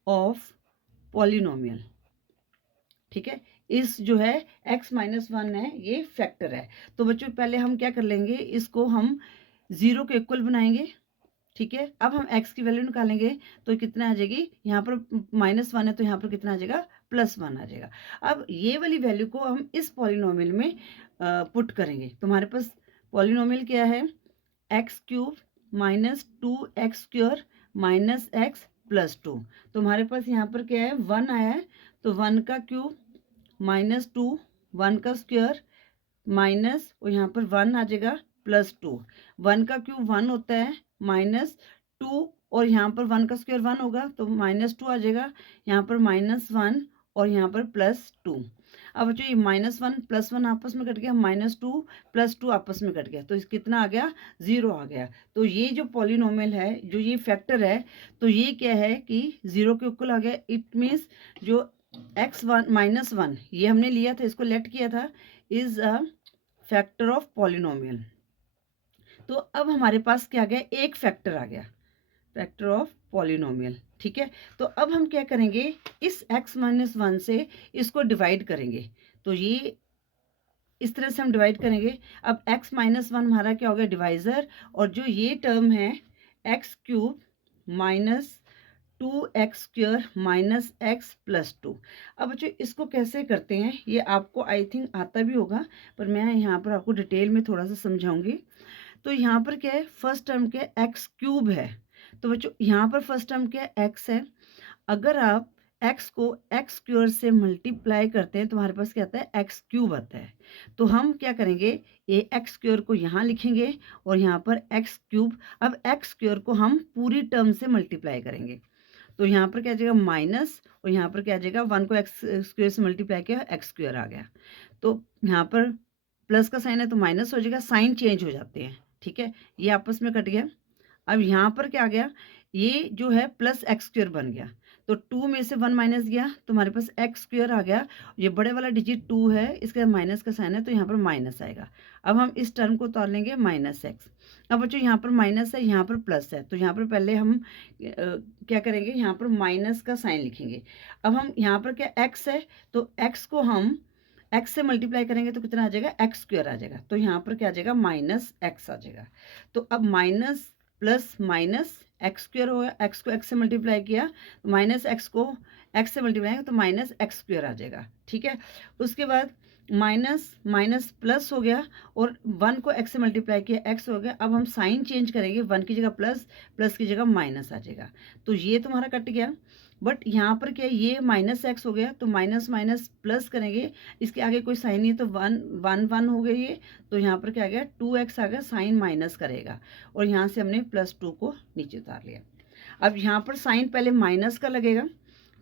of polynomial. ठीक है, इस जो है x-1 है, ये फैक्टर है। तो बच्चों पहले हम क्या कर लेंगे, इसको हम 0 के इक्वल बनाएंगे। ठीक है, अब हम x की वैल्यू निकालेंगे, तो कितना आ जाएगी, यहाँ पर -1 है, तो यहाँ पर कितना आ जाएगा, +1 आ जाएगा। अब ये वाली वैल्यू को हम इस पॉलिनोमियल में पुट करेंगे। तो हमारे पास पॉलिनोमियल क्या है, x³ minus 2x² minus x+2। तो हमारे पास यहाँ पर क्या है, 1 आया है, तो 1 का क्यूब -2, 1 का स्क्वायर माइनस, और यहाँ पर 1 आ जाएगा, +2। 1 का क्यूब 1 होता है, -2, और यहाँ पर 1 का स्क्वायर 1 होगा, तो -2 आ जाएगा। यहाँ पर -1 और यहाँ पर +2। अब बच्चों ये -1 +1 आपस में कट गया, -2 +2 आपस में कट गया, तो इस कितना आ गया, 0 आ गया। तो ये जो पॉलिनोमियल है, जो ये फैक्टर है, तो ये क्या है कि 0 के इक्वल आ गया। इट मीन्स जो x1 ये हमने लिया था, इसको लेट किया था, is a factor of polynomial. तो अब हमारे पास क्या आ गया, एक फैक्टर आ गया, फैक्टर ऑफ पॉलिनोमियल। ठीक है, तो अब हम क्या करेंगे, इस x-1 से इसको डिवाइड करेंगे। तो ये इस तरह से हम डिवाइड करेंगे। अब x-1 हमारा क्या हो गया, डिवाइजर, और जो ये टर्म है x³ minus 2x² minus x+2। अब बच्चों इसको कैसे करते हैं, ये आपको आई थिंक आता भी होगा, पर मैं यहाँ पर आपको डिटेल में थोड़ा सा समझाऊंगी। तो यहाँ पर क्या है, फर्स्ट टर्म क्या है, x³ है। तो बच्चों यहाँ पर फर्स्ट टर्म क्या है, x है। अगर आप x को x² से मल्टीप्लाई करते हैं, तो हमारे पास क्या आता है, x³ आता है। तो हम क्या करेंगे, ये x² को यहाँ लिखेंगे, और यहाँ पर x³। अब x² को हम पूरी टर्म से मल्टीप्लाई करेंगे, तो यहाँ पर क्या आ जाएगा, माइनस, और यहाँ पर क्या आ जाएगा, 1 को x² से मल्टीप्लाई किया, x² आ गया। तो यहाँ पर प्लस का साइन है, तो माइनस हो जाएगा, साइन चेंज हो जाते हैं। ठीक है, ये आपस में कट गया। अब यहाँ पर क्या आ गया, ये जो है +x² बन गया, तो 2 में से 1 माइनस गया, तो हमारे पास x² आ गया। ये बड़े वाला डिजिट 2 है, इसका माइनस का साइन है, तो यहाँ पर माइनस आएगा। अब हम इस टर्म को उतार लेंगे, -x। अब बच्चों यहाँ पर माइनस है, यहाँ पर प्लस है, तो यहाँ पर पहले हम क्या करेंगे, यहाँ पर माइनस का साइन लिखेंगे। अब हम यहाँ पर क्या, x है, तो x को हम x से मल्टीप्लाई करेंगे, तो कितना आ जाएगा, x² आ जाएगा। तो यहाँ पर क्या आ जाएगा, -x आ जाएगा। तो अब माइनस प्लस माइनस x² होगा, x को x से मल्टीप्लाई किया, -x को x से मल्टीप्लाई किया, तो -x² आ जाएगा। ठीक है, उसके बाद माइनस माइनस प्लस हो गया, और 1 को x से मल्टीप्लाई किया, x हो गया। अब हम साइन चेंज करेंगे, 1 की जगह प्लस, प्लस की जगह माइनस आ जाएगा। तो ये तुम्हारा कट गया। बट यहाँ पर क्या है, ये माइनस एक्स हो गया, तो माइनस माइनस प्लस करेंगे, इसके आगे कोई साइन नहीं है, तो वन वन वन हो गई ये, तो यहाँ पर क्या आ गया, 2x आ गया, साइन माइनस करेगा, और यहाँ से हमने +2 को नीचे उतार लिया। अब यहाँ पर साइन पहले माइनस का लगेगा,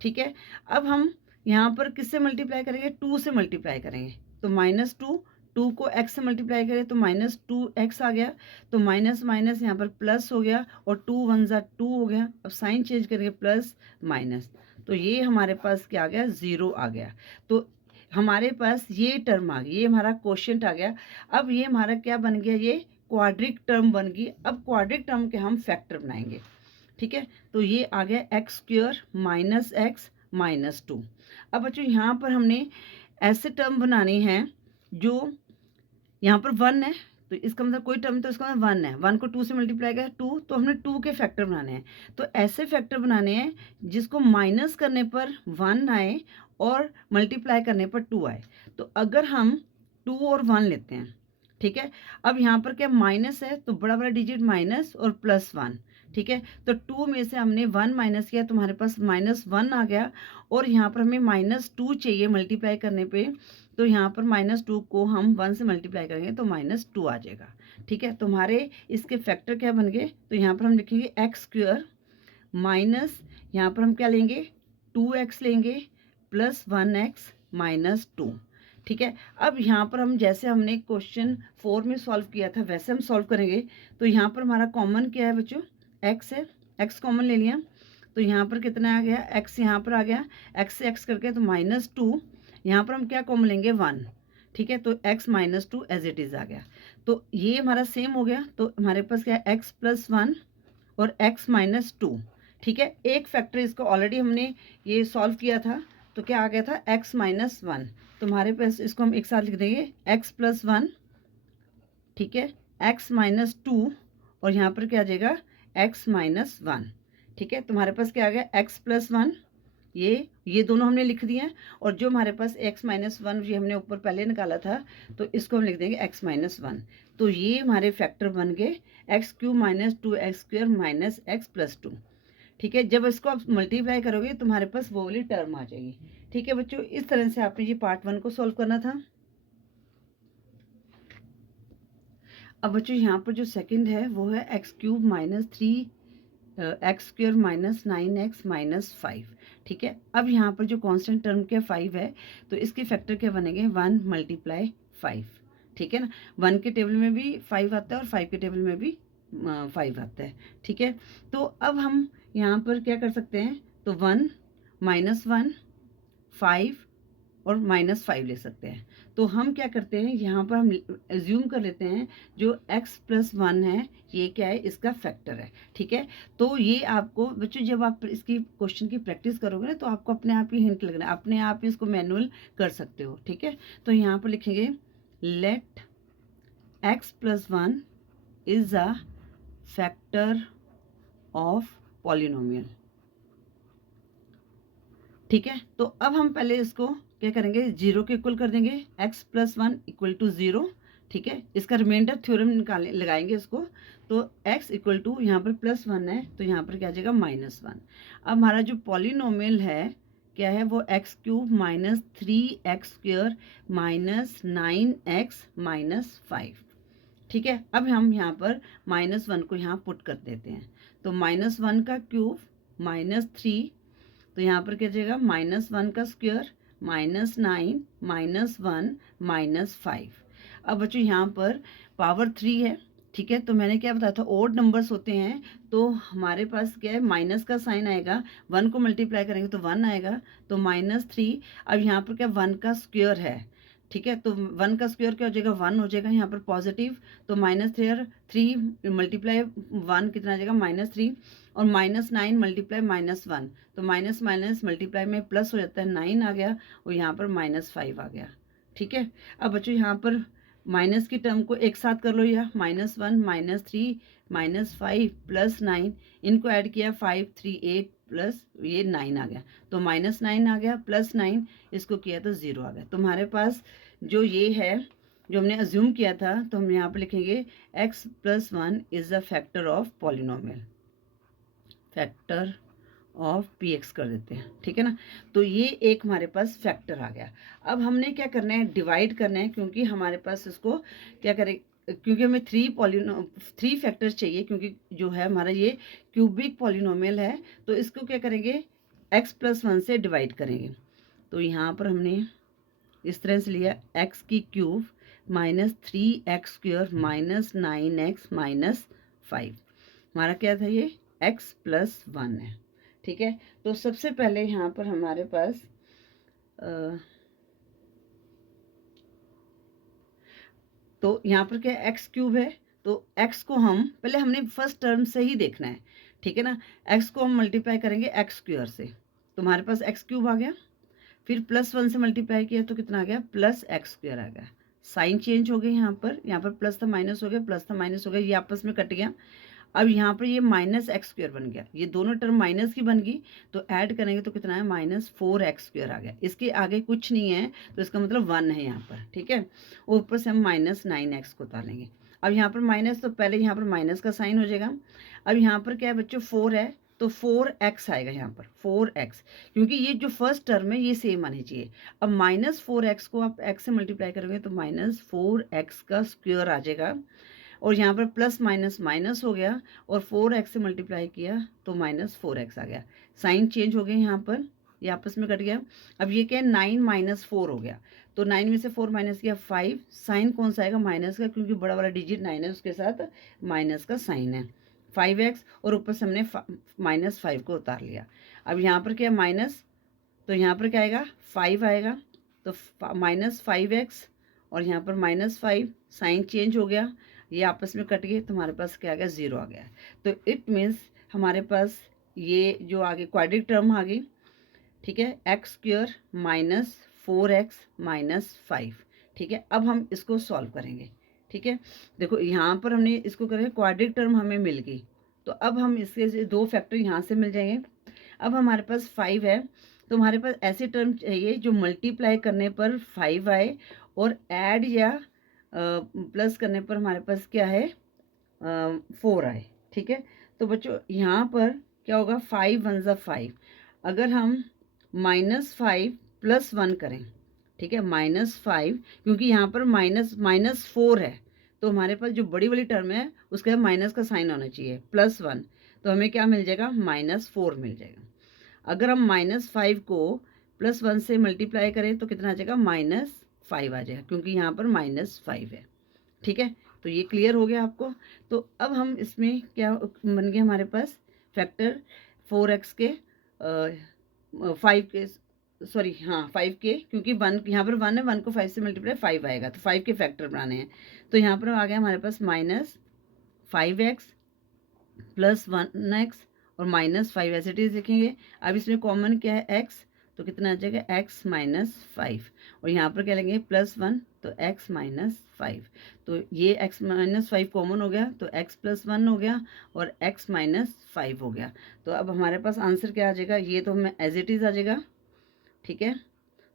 ठीक है। अब हम यहाँ पर किससे मल्टीप्लाई करेंगे, 2 से मल्टीप्लाई करेंगे, तो -2, 2 को x से मल्टीप्लाई करें तो -2x आ गया, तो माइनस माइनस यहाँ पर प्लस हो गया, और 2 1 ज़ा 2 हो गया। अब साइन चेंज करेंगे, प्लस माइनस, तो ये हमारे पास क्या आ गया, 0 आ गया। तो हमारे पास ये टर्म आ गई, ये हमारा क्वोशिएंट आ गया। अब ये हमारा क्या बन गया, ये क्वाड्रिक टर्म बन गई। अब क्वाड्रिक टर्म के हम फैक्टर बनाएंगे, ठीक है। तो ये आ गया x² - x - 2। अब बच्चों यहाँ पर हमने ऐसे टर्म बनाने हैं जो यहाँ पर 1 है, तो इसका मतलब कोई टर्म, तो इसका मतलब 1 है, 1 को 2 से मल्टीप्लाई किया 2, तो हमने 2 के फैक्टर बनाने हैं। तो ऐसे फैक्टर बनाने हैं जिसको माइनस करने पर 1 आए और मल्टीप्लाई करने पर 2 आए। तो अगर हम 2 और 1 लेते हैं, ठीक है। अब यहाँ पर क्या माइनस है, तो बड़ा बड़ा डिजिट माइनस और +1, ठीक है। तो 2 में से हमने 1 माइनस किया, तो हमारे पास -1 आ गया, और यहाँ पर हमें -2 चाहिए मल्टीप्लाई करने पे, तो यहाँ पर -2 को हम 1 से मल्टीप्लाई करेंगे तो -2 आ जाएगा, ठीक है। तो हमारे इसके फैक्टर क्या बन गए, तो यहाँ पर हम लिखेंगे x² माइनस, यहाँ पर हम क्या लेंगे, 2x लेंगे, +1x - 2, ठीक है। अब यहाँ पर हम जैसे हमने क्वेश्चन 4 में सॉल्व किया था वैसे हम सॉल्व करेंगे। तो यहाँ पर हमारा कॉमन क्या है बच्चों, x है, x कॉमन ले लिया, तो यहाँ पर कितना आ गया, x यहाँ पर आ गया, x से x करके तो -2, यहाँ पर हम क्या कॉमन लेंगे, 1, ठीक है। तो x - 2 एज इट इज़ आ गया। तो ये हमारा सेम हो गया, तो हमारे पास क्या है, x + 1 और x - 2, ठीक है। एक फैक्टर इसको ऑलरेडी हमने ये सॉल्व किया था, तो क्या आ गया था, x - 1, तो हमारे पास इसको हम एक साथ लिख देंगे, x + 1, ठीक है, x - 2, और यहाँ पर क्या आ जाएगा, x - 1, ठीक है। तुम्हारे पास क्या आ गया, x + 1, ये दोनों हमने लिख दिए हैं, और जो हमारे पास x - 1 ये हमने ऊपर पहले निकाला था, तो इसको हम लिख देंगे x - 1। तो ये हमारे फैक्टर बन गए, x³ - 2x² - x + 2, ठीक है। जब इसको आप मल्टीप्लाई करोगे तो तुम्हारे पास वो वाली टर्म आ जाएगी, ठीक है बच्चों। इस तरह से आपने ये पार्ट 1 को सॉल्व करना था। अब बच्चों यहाँ पर जो सेकंड है वो है x³ - 3 x² - 9x - 5, ठीक है। अब यहाँ पर जो कांस्टेंट टर्म के 5 है, तो इसके फैक्टर क्या बनेंगे, 1 × 5, ठीक है ना। 1 के टेबल में भी 5 आता है और 5 के टेबल में भी 5 आता है, ठीक है। तो अब हम यहाँ पर क्या कर सकते हैं, तो 1 -1 5 और -5 ले सकते हैं। तो हम क्या करते हैं, यहाँ पर हम एज्यूम कर लेते हैं जो x + 1 है, ये क्या है, इसका फैक्टर है, ठीक है। तो ये आपको बच्चों जब आप इसकी क्वेश्चन की प्रैक्टिस करोगे ना, तो आपको अपने आप ही हिंट लगना है, अपने आप ही इसको मैनुअल कर सकते हो, ठीक है। तो यहाँ पर लिखेंगे, let x + 1 is a factor of polynomial, ठीक है। तो अब हम पहले इसको क्या करेंगे, 0 के इक्वल कर देंगे, x + 1 = 0, ठीक है। इसका रिमाइंडर थ्योरम निकाले लगाएंगे इसको, तो x = यहाँ पर +1 है, तो यहाँ पर क्या आ जाएगा, -1। अब हमारा जो पॉलिनोमियल है क्या है, वो x³ - 3x² - 9x - 5, ठीक है। अब हम यहाँ पर -1 को यहाँ पुट कर देते हैं, तो -1 का क्यूब -3, तो यहाँ पर क्या जाएगा, -1 का स्क्वायर -9 -1 -5। अब बच्चों यहाँ पर पावर 3 है, ठीक है। तो मैंने क्या बताया था, ओड नंबर्स होते हैं तो हमारे पास क्या है, माइनस का साइन आएगा, 1 को मल्टीप्लाई करेंगे तो 1 आएगा, तो -3। अब यहाँ पर क्या, 1 का स्क्वायर है, ठीक है। तो 1 का स्क्वायर क्या हो जाएगा, 1 हो जाएगा यहाँ पर पॉजिटिव, तो -3 मल्टीप्लाई 1 कितना आ जाएगा, -3, और -9 मल्टीप्लाई -1, तो माइनस माइनस मल्टीप्लाई में प्लस हो जाता है, 9 आ गया, और यहाँ पर -5 आ गया, ठीक है। अब बच्चों यहाँ पर माइनस की टर्म को एक साथ कर लो, या -1 -3 -5 +9, इनको ऐड किया, 5 3 8 प्लस ये 9 आ गया, तो -9 आ गया, +9 इसको किया तो 0 आ गया। तुम्हारे पास जो ये है, जो हमने अज्यूम किया था, तो हम यहाँ पर लिखेंगे x + 1 is a factor of polynomial, factor of P x कर देते हैं, ठीक है ना। तो ये एक हमारे पास फैक्टर आ गया। अब हमने क्या करना है, डिवाइड करना है, क्योंकि हमारे पास इसको क्या करें, क्योंकि हमें थ्री फैक्टर चाहिए, क्योंकि जो है हमारा ये क्यूबिक पॉलिनोमियल है। तो इसको क्या करेंगे, x+1 से डिवाइड करेंगे। तो यहाँ पर हमने इस तरह से लिया x की क्यूब -3x² -9x -5। हमारा क्या था, ये x+1 है, ठीक है। तो सबसे पहले यहाँ पर हमारे पास तो यहाँ पर क्या x³ है, तो x को हम पहले हमने फर्स्ट टर्म से ही देखना है, ठीक है ना। x को हम मल्टीप्लाई करेंगे x² से, तो हमारे पास x³ आ गया। फिर +1 से मल्टीप्लाई किया तो कितना आ गया, +x² आ गया। साइन चेंज हो गए, यहाँ पर प्लस था माइनस हो गया, प्लस था माइनस हो गया, ये आपस में कट गया। अब यहाँ पर ये -x² बन गया, ये दोनों टर्म माइनस की बन गई, तो ऐड करेंगे तो कितना है, -4x² आ गया। इसके आगे कुछ नहीं है, तो इसका मतलब 1 है यहाँ पर, ठीक है। ऊपर से हम -9x को उतारेंगे। अब यहाँ पर माइनस, तो पहले यहाँ पर माइनस का साइन हो जाएगा। अब यहाँ पर क्या है बच्चों, 4 है, तो 4x आएगा यहाँ पर, 4x, क्योंकि ये जो फर्स्ट टर्म है ये सेम आनी चाहिए। अब -4x को आप x से मल्टीप्लाई करोगे तो -4x का स्क्वायर आ जाएगा, और यहाँ पर प्लस माइनस माइनस हो गया, और 4x से मल्टीप्लाई किया तो -4x आ गया। साइन चेंज हो गए यहाँ पर, ये आपस में कट गया। अब ये क्या है, 9 - 4 हो गया, तो 9 में से 4 माइनस किया 5। साइन कौन सा आएगा, माइनस का, क्योंकि बड़ा वाला डिजिट 9 है, उसके साथ माइनस का साइन है। 5x, और ऊपर से हमने -5 को उतार लिया। अब यहाँ पर क्या है, माइनस, तो यहाँ पर क्या आएगा, 5 आएगा, तो -5x, और यहाँ पर -5, साइन चेंज हो गया, ये आपस में कट गए, तो हमारे पास क्या आ गया, 0 आ गया। तो इट मीन्स हमारे पास ये जो आगे क्वाड्रिक टर्म आ गई, ठीक है, x² -4x -5, ठीक है। अब हम इसको सॉल्व करेंगे, ठीक है। देखो यहाँ पर हमने इसको करें, क्वाड्रिक टर्म हमें मिल गई, तो अब हम इसके 2 फैक्टर यहाँ से मिल जाएंगे। अब हमारे पास 5 है, तो हमारे पास ऐसे टर्म चाहिए जो मल्टीप्लाई करने पर 5 आए, और ऐड या प्लस करने पर हमारे पास क्या है, 4 आए, ठीक है। तो बच्चों यहाँ पर क्या होगा, 5 1 ज़ा 5, अगर हम -5 + 1 करें, ठीक है, -5, क्योंकि यहाँ पर -4 है, तो हमारे पास जो बड़ी वाली टर्म है उसके माइनस का साइन होना चाहिए, +1, तो हमें क्या मिल जाएगा, -4 मिल जाएगा। अगर हम -5 को +1 से मल्टीप्लाई करें तो कितना आ जाएगा, -5 आ जाएगा, क्योंकि यहाँ पर -5 है, ठीक है। तो ये क्लियर हो गया आपको। तो अब हम इसमें क्या बन गया हमारे पास, फैक्टर 4x के 5 के, सॉरी हाँ 5 के, क्योंकि 1 यहाँ पर 1 है, 1 को 5 से मल्टीप्लाई 5 आएगा, तो 5 के फैक्टर बनाने हैं। तो यहाँ पर आ गया हमारे पास -5x + 1x और -5 एज इट इज लिखेंगे। अब इसमें कॉमन क्या है, x, तो कितना आ जाएगा, x - 5, और यहाँ पर क्या लेंगे, +1, तो x - 5, तो ये x - 5 कॉमन हो गया, तो x + 1 हो गया, और x - 5 हो गया। तो अब हमारे पास आंसर क्या आ जाएगा, ये तो हमें एज इट इज आ जाएगा, ठीक है।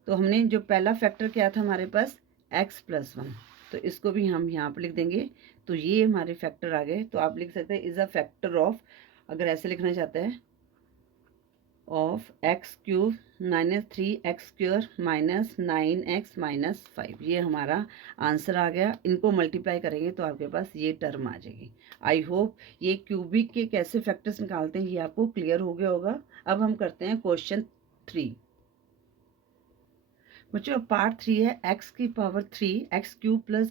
तो हमने जो पहला फैक्टर क्या था हमारे पास, x + 1, तो इसको भी हम यहाँ पर लिख देंगे। तो ये हमारे फैक्टर आ गए। तो आप लिख सकते हैं इज़ अ फैक्टर ऑफ, अगर ऐसे लिखना चाहते हैं, ऑफ x³ -3x² -9x -5, ये हमारा आंसर आ गया। इनको मल्टीप्लाई करेंगे तो आपके पास ये टर्म आ जाएगी। आई होप ये क्यूबिक के कैसे फैक्टर्स निकालते हैं ये आपको क्लियर हो गया होगा। अब हम करते हैं क्वेश्चन 3। बच्चों पार्ट 3 है, x³ +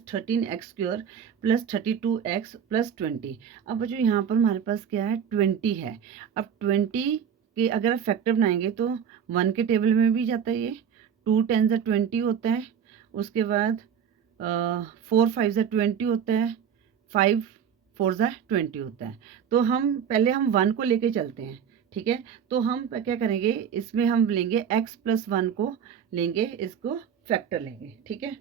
13x² + 32x + 20। अब बच्चों यहाँ पर हमारे पास क्या है, 20 है। अब 20 के अगर आप फैक्टर बनाएंगे तो 1 के टेबल में भी जाता है ये, 2 10 ज़ा 20 होता है, उसके बाद 4 5 ज़ा 20 होता है, 5 4 ज़ा 20 होता है। तो हम पहले 1 को लेके चलते हैं, ठीक है। तो हम क्या करेंगे, इसमें हम लेंगे x + 1 को लेंगे, इसको फैक्टर लेंगे, ठीक है।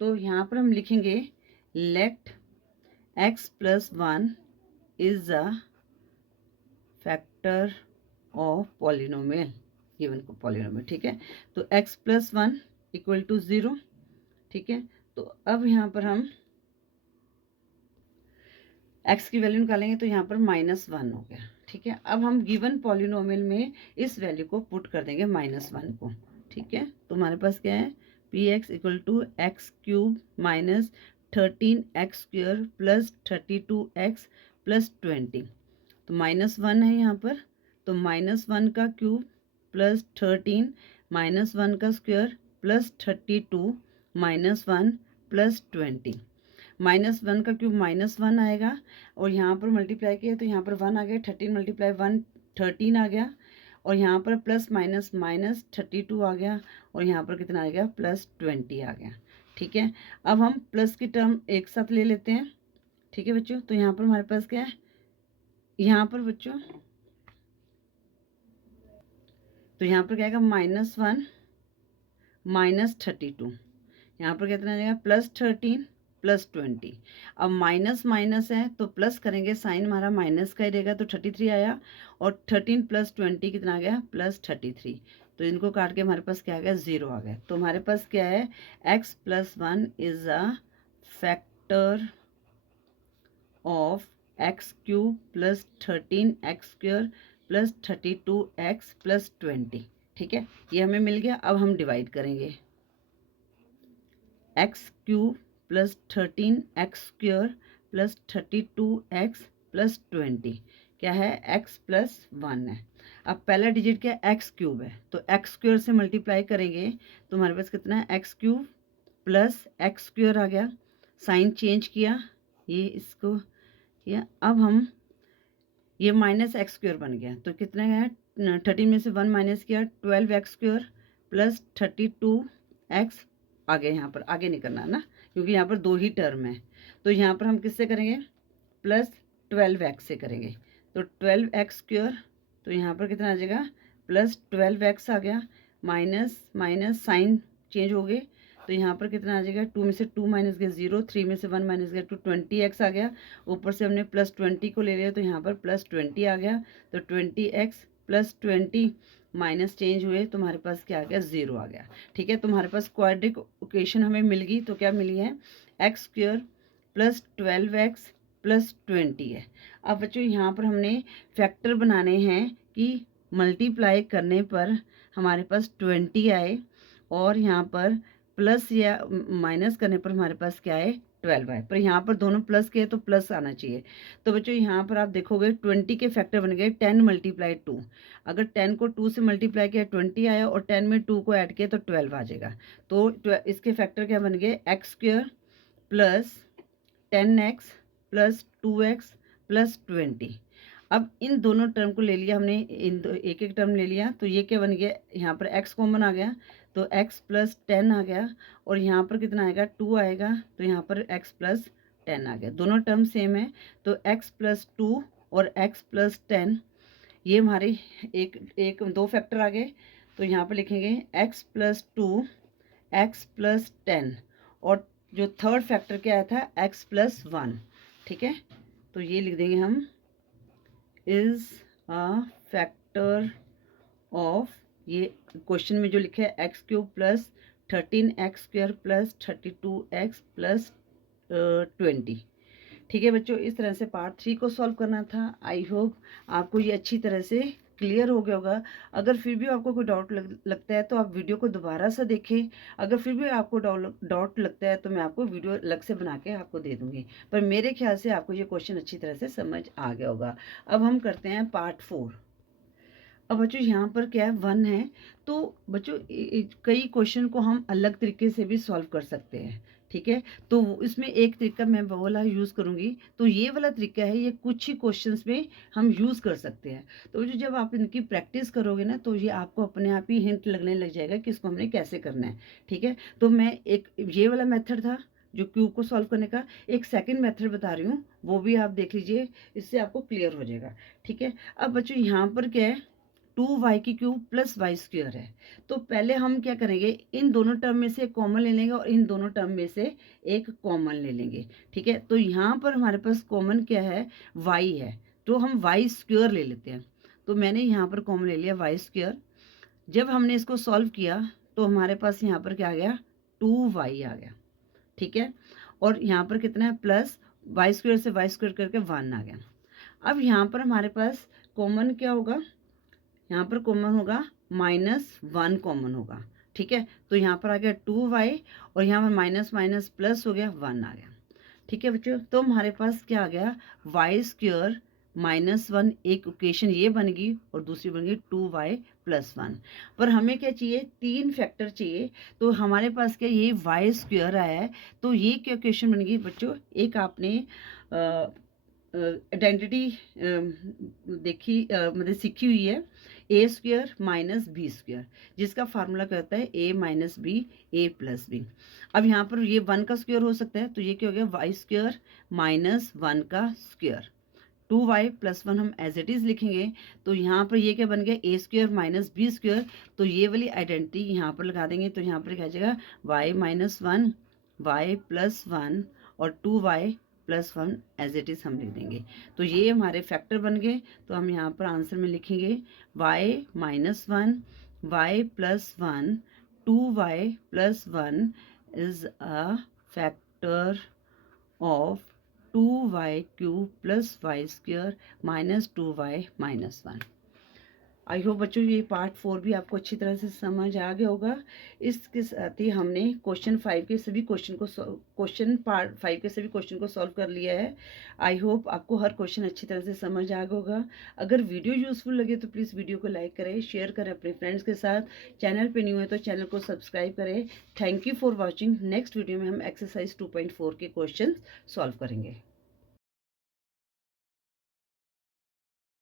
तो यहाँ पर हम लिखेंगे let x + 1 is a factor of polynomial, given को पॉलिनोमियल, ठीक है। तो x + 1 = 0, ठीक है। तो अब यहाँ पर हम x की वैल्यू निकालेंगे, तो यहाँ पर -1 हो गया, ठीक है। अब हम गिवन पॉलिनोमियल में इस वैल्यू को पुट कर देंगे -1 को। ठीक है, तो हमारे पास क्या है, p x equal to x cube minus 13x² plus 32x plus 20। तो -1 है यहाँ पर, तो -1 का क्यूब प्लस 13 -1 का स्क्वायर प्लस 32 -1 प्लस 20। -1 का क्यूब -1 आएगा और यहाँ पर मल्टीप्लाई किया तो यहाँ पर 1 आ गया, 13 मल्टीप्लाई 1 13 आ गया, और यहाँ पर प्लस माइनस माइनस 32 आ गया, और यहाँ पर कितना आ गया, प्लस 20 आ गया। ठीक है, अब हम प्लस की टर्म एक साथ ले लेते हैं। ठीक है बच्चों, तो यहाँ पर हमारे पास क्या है, यहाँ पर बच्चों, तो यहाँ पर क्या आएगा, -1 माइनस 32, यहाँ पर कितना आ जाएगा, प्लस 13 प्लस 20। अब माइनस माइनस है तो प्लस करेंगे, साइन हमारा माइनस का ही रहेगा, तो 33 आया, और 13 प्लस 20 कितना आ गया, प्लस 33। तो इनको काट के हमारे पास क्या आ गया, 0 आ गया। तो हमारे पास क्या है, x + 1 is a factor of x³ plus 13x² plus 32x plus 20। ठीक है, ये हमें मिल गया। अब हम डिवाइड करेंगे, x³ plus 13x² plus 32x plus 20 क्या है, x + 1 है। अब पहला डिजिट क्या है, x³ है, तो x² से मल्टीप्लाई करेंगे तो हमारे पास कितना है, x³ प्लस x² आ गया, साइन चेंज किया, ये इसको किया। अब हम ये -x² बन गया, तो कितना है, 13 में से 1 माइनस किया, 12x² प्लस 32x आ गया। यहाँ पर आगे नहीं करना ना, क्योंकि यहाँ पर 2 ही टर्म है, तो यहाँ पर हम किससे करेंगे, प्लस 12x से करेंगे। तो 12x², तो यहाँ पर कितना आ जाएगा, प्लस 12x आ गया, माइनस माइनस साइन चेंज हो गए, तो यहाँ पर कितना आ जाएगा, 2 में से 2 माइनस गया 0, 3 में से 1 माइनस गया 2, 20x आ गया। ऊपर से हमने प्लस 20 को ले लिया, तो यहाँ पर प्लस 20 आ गया, तो 20x प्लस 20 माइनस चेंज हुए, तो हमारे पास क्या आ गया, 0 आ गया। ठीक है, तो हमारे पास क्वाड्रिक इक्वेशन हमें मिल गई। तो क्या मिली है, x² प्लस 12x प्लस 20 है। अब बच्चों यहाँ पर हमने फैक्टर बनाने हैं कि मल्टीप्लाई करने पर हमारे पास 20 आए, और यहाँ पर प्लस या माइनस करने पर हमारे पास क्या है, 12 है। पर यहाँ पर दोनों प्लस के तो प्लस आना चाहिए। तो बच्चों यहाँ पर आप देखोगे 20 के फैक्टर बन गए 10 × 2। अगर 10 को 2 से मल्टीप्लाई किया 20 आया, और 10 में 2 को ऐड किया तो 12 आ जाएगा। तो इसके फैक्टर क्या बन गए, x² plus 10x plus 2x plus 20। अब इन दोनों टर्म को ले लिया हमने, एक एक टर्म ले लिया, तो ये क्या बन गया, यहाँ पर x कॉमन आ गया, तो x प्लस 10 आ गया, और यहाँ पर कितना आएगा, 2 आएगा, तो यहाँ पर x प्लस 10 आ गया। दोनों टर्म सेम है, तो x प्लस 2 और x प्लस 10 ये हमारे एक दो फैक्टर आ गए। तो यहाँ पर लिखेंगे x प्लस 2 x प्लस 10, और जो थर्ड फैक्टर क्या आया था, x प्लस 1। ठीक है, तो ये लिख देंगे हम, इज अ फैक्टर ऑफ, ये क्वेश्चन में जो लिखा है x³ plus 13x² plus 32x plus 20। ठीक है बच्चों, इस तरह से पार्ट 3 को सॉल्व करना था। आई होप आपको ये अच्छी तरह से क्लियर हो गया होगा। अगर फिर भी आपको कोई डाउट लगता है तो आप वीडियो को दोबारा से देखें। अगर फिर भी आपको डाउट लगता है तो मैं आपको वीडियो अलग से बना के आपको दे दूँगी। पर मेरे ख्याल से आपको ये क्वेश्चन अच्छी तरह से समझ आ गया होगा। अब हम करते हैं पार्ट 4। अब बच्चों यहाँ पर क्या है, 1 है, तो बच्चों कई क्वेश्चन को हम अलग तरीके से भी सॉल्व कर सकते हैं। ठीक है, तो इसमें एक तरीका मैं वो वाला यूज़ करूँगी, तो ये वाला तरीका है, ये कुछ ही क्वेश्चंस में हम यूज़ कर सकते हैं। तो जो जब आप इनकी प्रैक्टिस करोगे ना, तो ये आपको अपने आप ही हिंट लगने लग जाएगा कि इसको हमने कैसे करना है। ठीक है, तो मैं एक ये वाला मेथड था जो क्यूब को सॉल्व करने का, एक सेकंड मेथड बता रही हूँ, वो भी आप देख लीजिए, इससे आपको क्लियर हो जाएगा। ठीक है, अब बच्चों यहाँ पर क्या है, 2y³ प्लस y² है। तो पहले हम क्या करेंगे, इन दोनों टर्म में से कॉमन ले लेंगे, और इन दोनों टर्म में से एक कॉमन ले लेंगे। ठीक है, तो यहाँ पर हमारे पास कॉमन क्या है, y है, तो हम y² ले लेते हैं। तो मैंने यहाँ पर कॉमन ले लिया y²। जब हमने इसको सॉल्व किया तो हमारे पास यहाँ पर क्या आ गया, 2y आ गया। ठीक है, और यहाँ पर कितना है, प्लस y² से y² करके 1 आ गया। अब यहाँ पर हमारे पास कॉमन क्या होगा, यहाँ पर कॉमन होगा -1 कॉमन होगा, ठीक है। तो यहाँ पर आ गया 2y और यहाँ पर माइनस माइनस प्लस हो गया 1 आ गया, ठीक है बच्चों। तो हमारे पास क्या आ गया, y² -1 एक इक्वेशन ये बन गई और दूसरी बन गई 2y + 1। पर हमें क्या चाहिए, 3 फैक्टर चाहिए। तो हमारे पास क्या ये y² आया है, तो ये क्या इक्वेशन बन गई बच्चों, एक आपने आइडेंटिटी देखी मतलब सीखी हुई है, a² - b², जिसका फार्मूला कहता है a - b a + b। अब यहाँ पर ये 1 का स्क्वायर हो सकता है, तो ये क्या हो गया, y² - 1 का स्क्वायर। 2y + 1 हम एज इट इज़ लिखेंगे, तो यहाँ पर ये क्या बन गया, a² - b²। तो ये वाली आइडेंटिटी यहाँ पर लगा देंगे, तो यहाँ पर क्या आ जाएगा, y - 1 y + 1 और 2y + 1 एज इट इज़ हम लिख देंगे। तो ये हमारे फैक्टर बन गए। तो हम यहाँ पर आंसर में लिखेंगे y - 1 y + 1 2y + 1 is a factor of 2y³ + y² - 2y - 1। I hope बच्चों ये पार्ट 4 भी आपको अच्छी तरह से समझ आ गया होगा। इसके साथ ही हमने क्वेश्चन पार्ट 5 के सभी क्वेश्चन को सॉल्व कर लिया है। आई होप आपको हर क्वेश्चन अच्छी तरह से समझ आ गया होगा। अगर वीडियो यूज़फुल लगे तो प्लीज़ वीडियो को लाइक करें, शेयर करें अपने फ्रेंड्स के साथ। चैनल पे न्यू है तो चैनल को सब्सक्राइब करें। Thank you for watching. Next video में हम एक्सरसाइज 2.4 के क्वेश्चन सॉल्व करेंगे।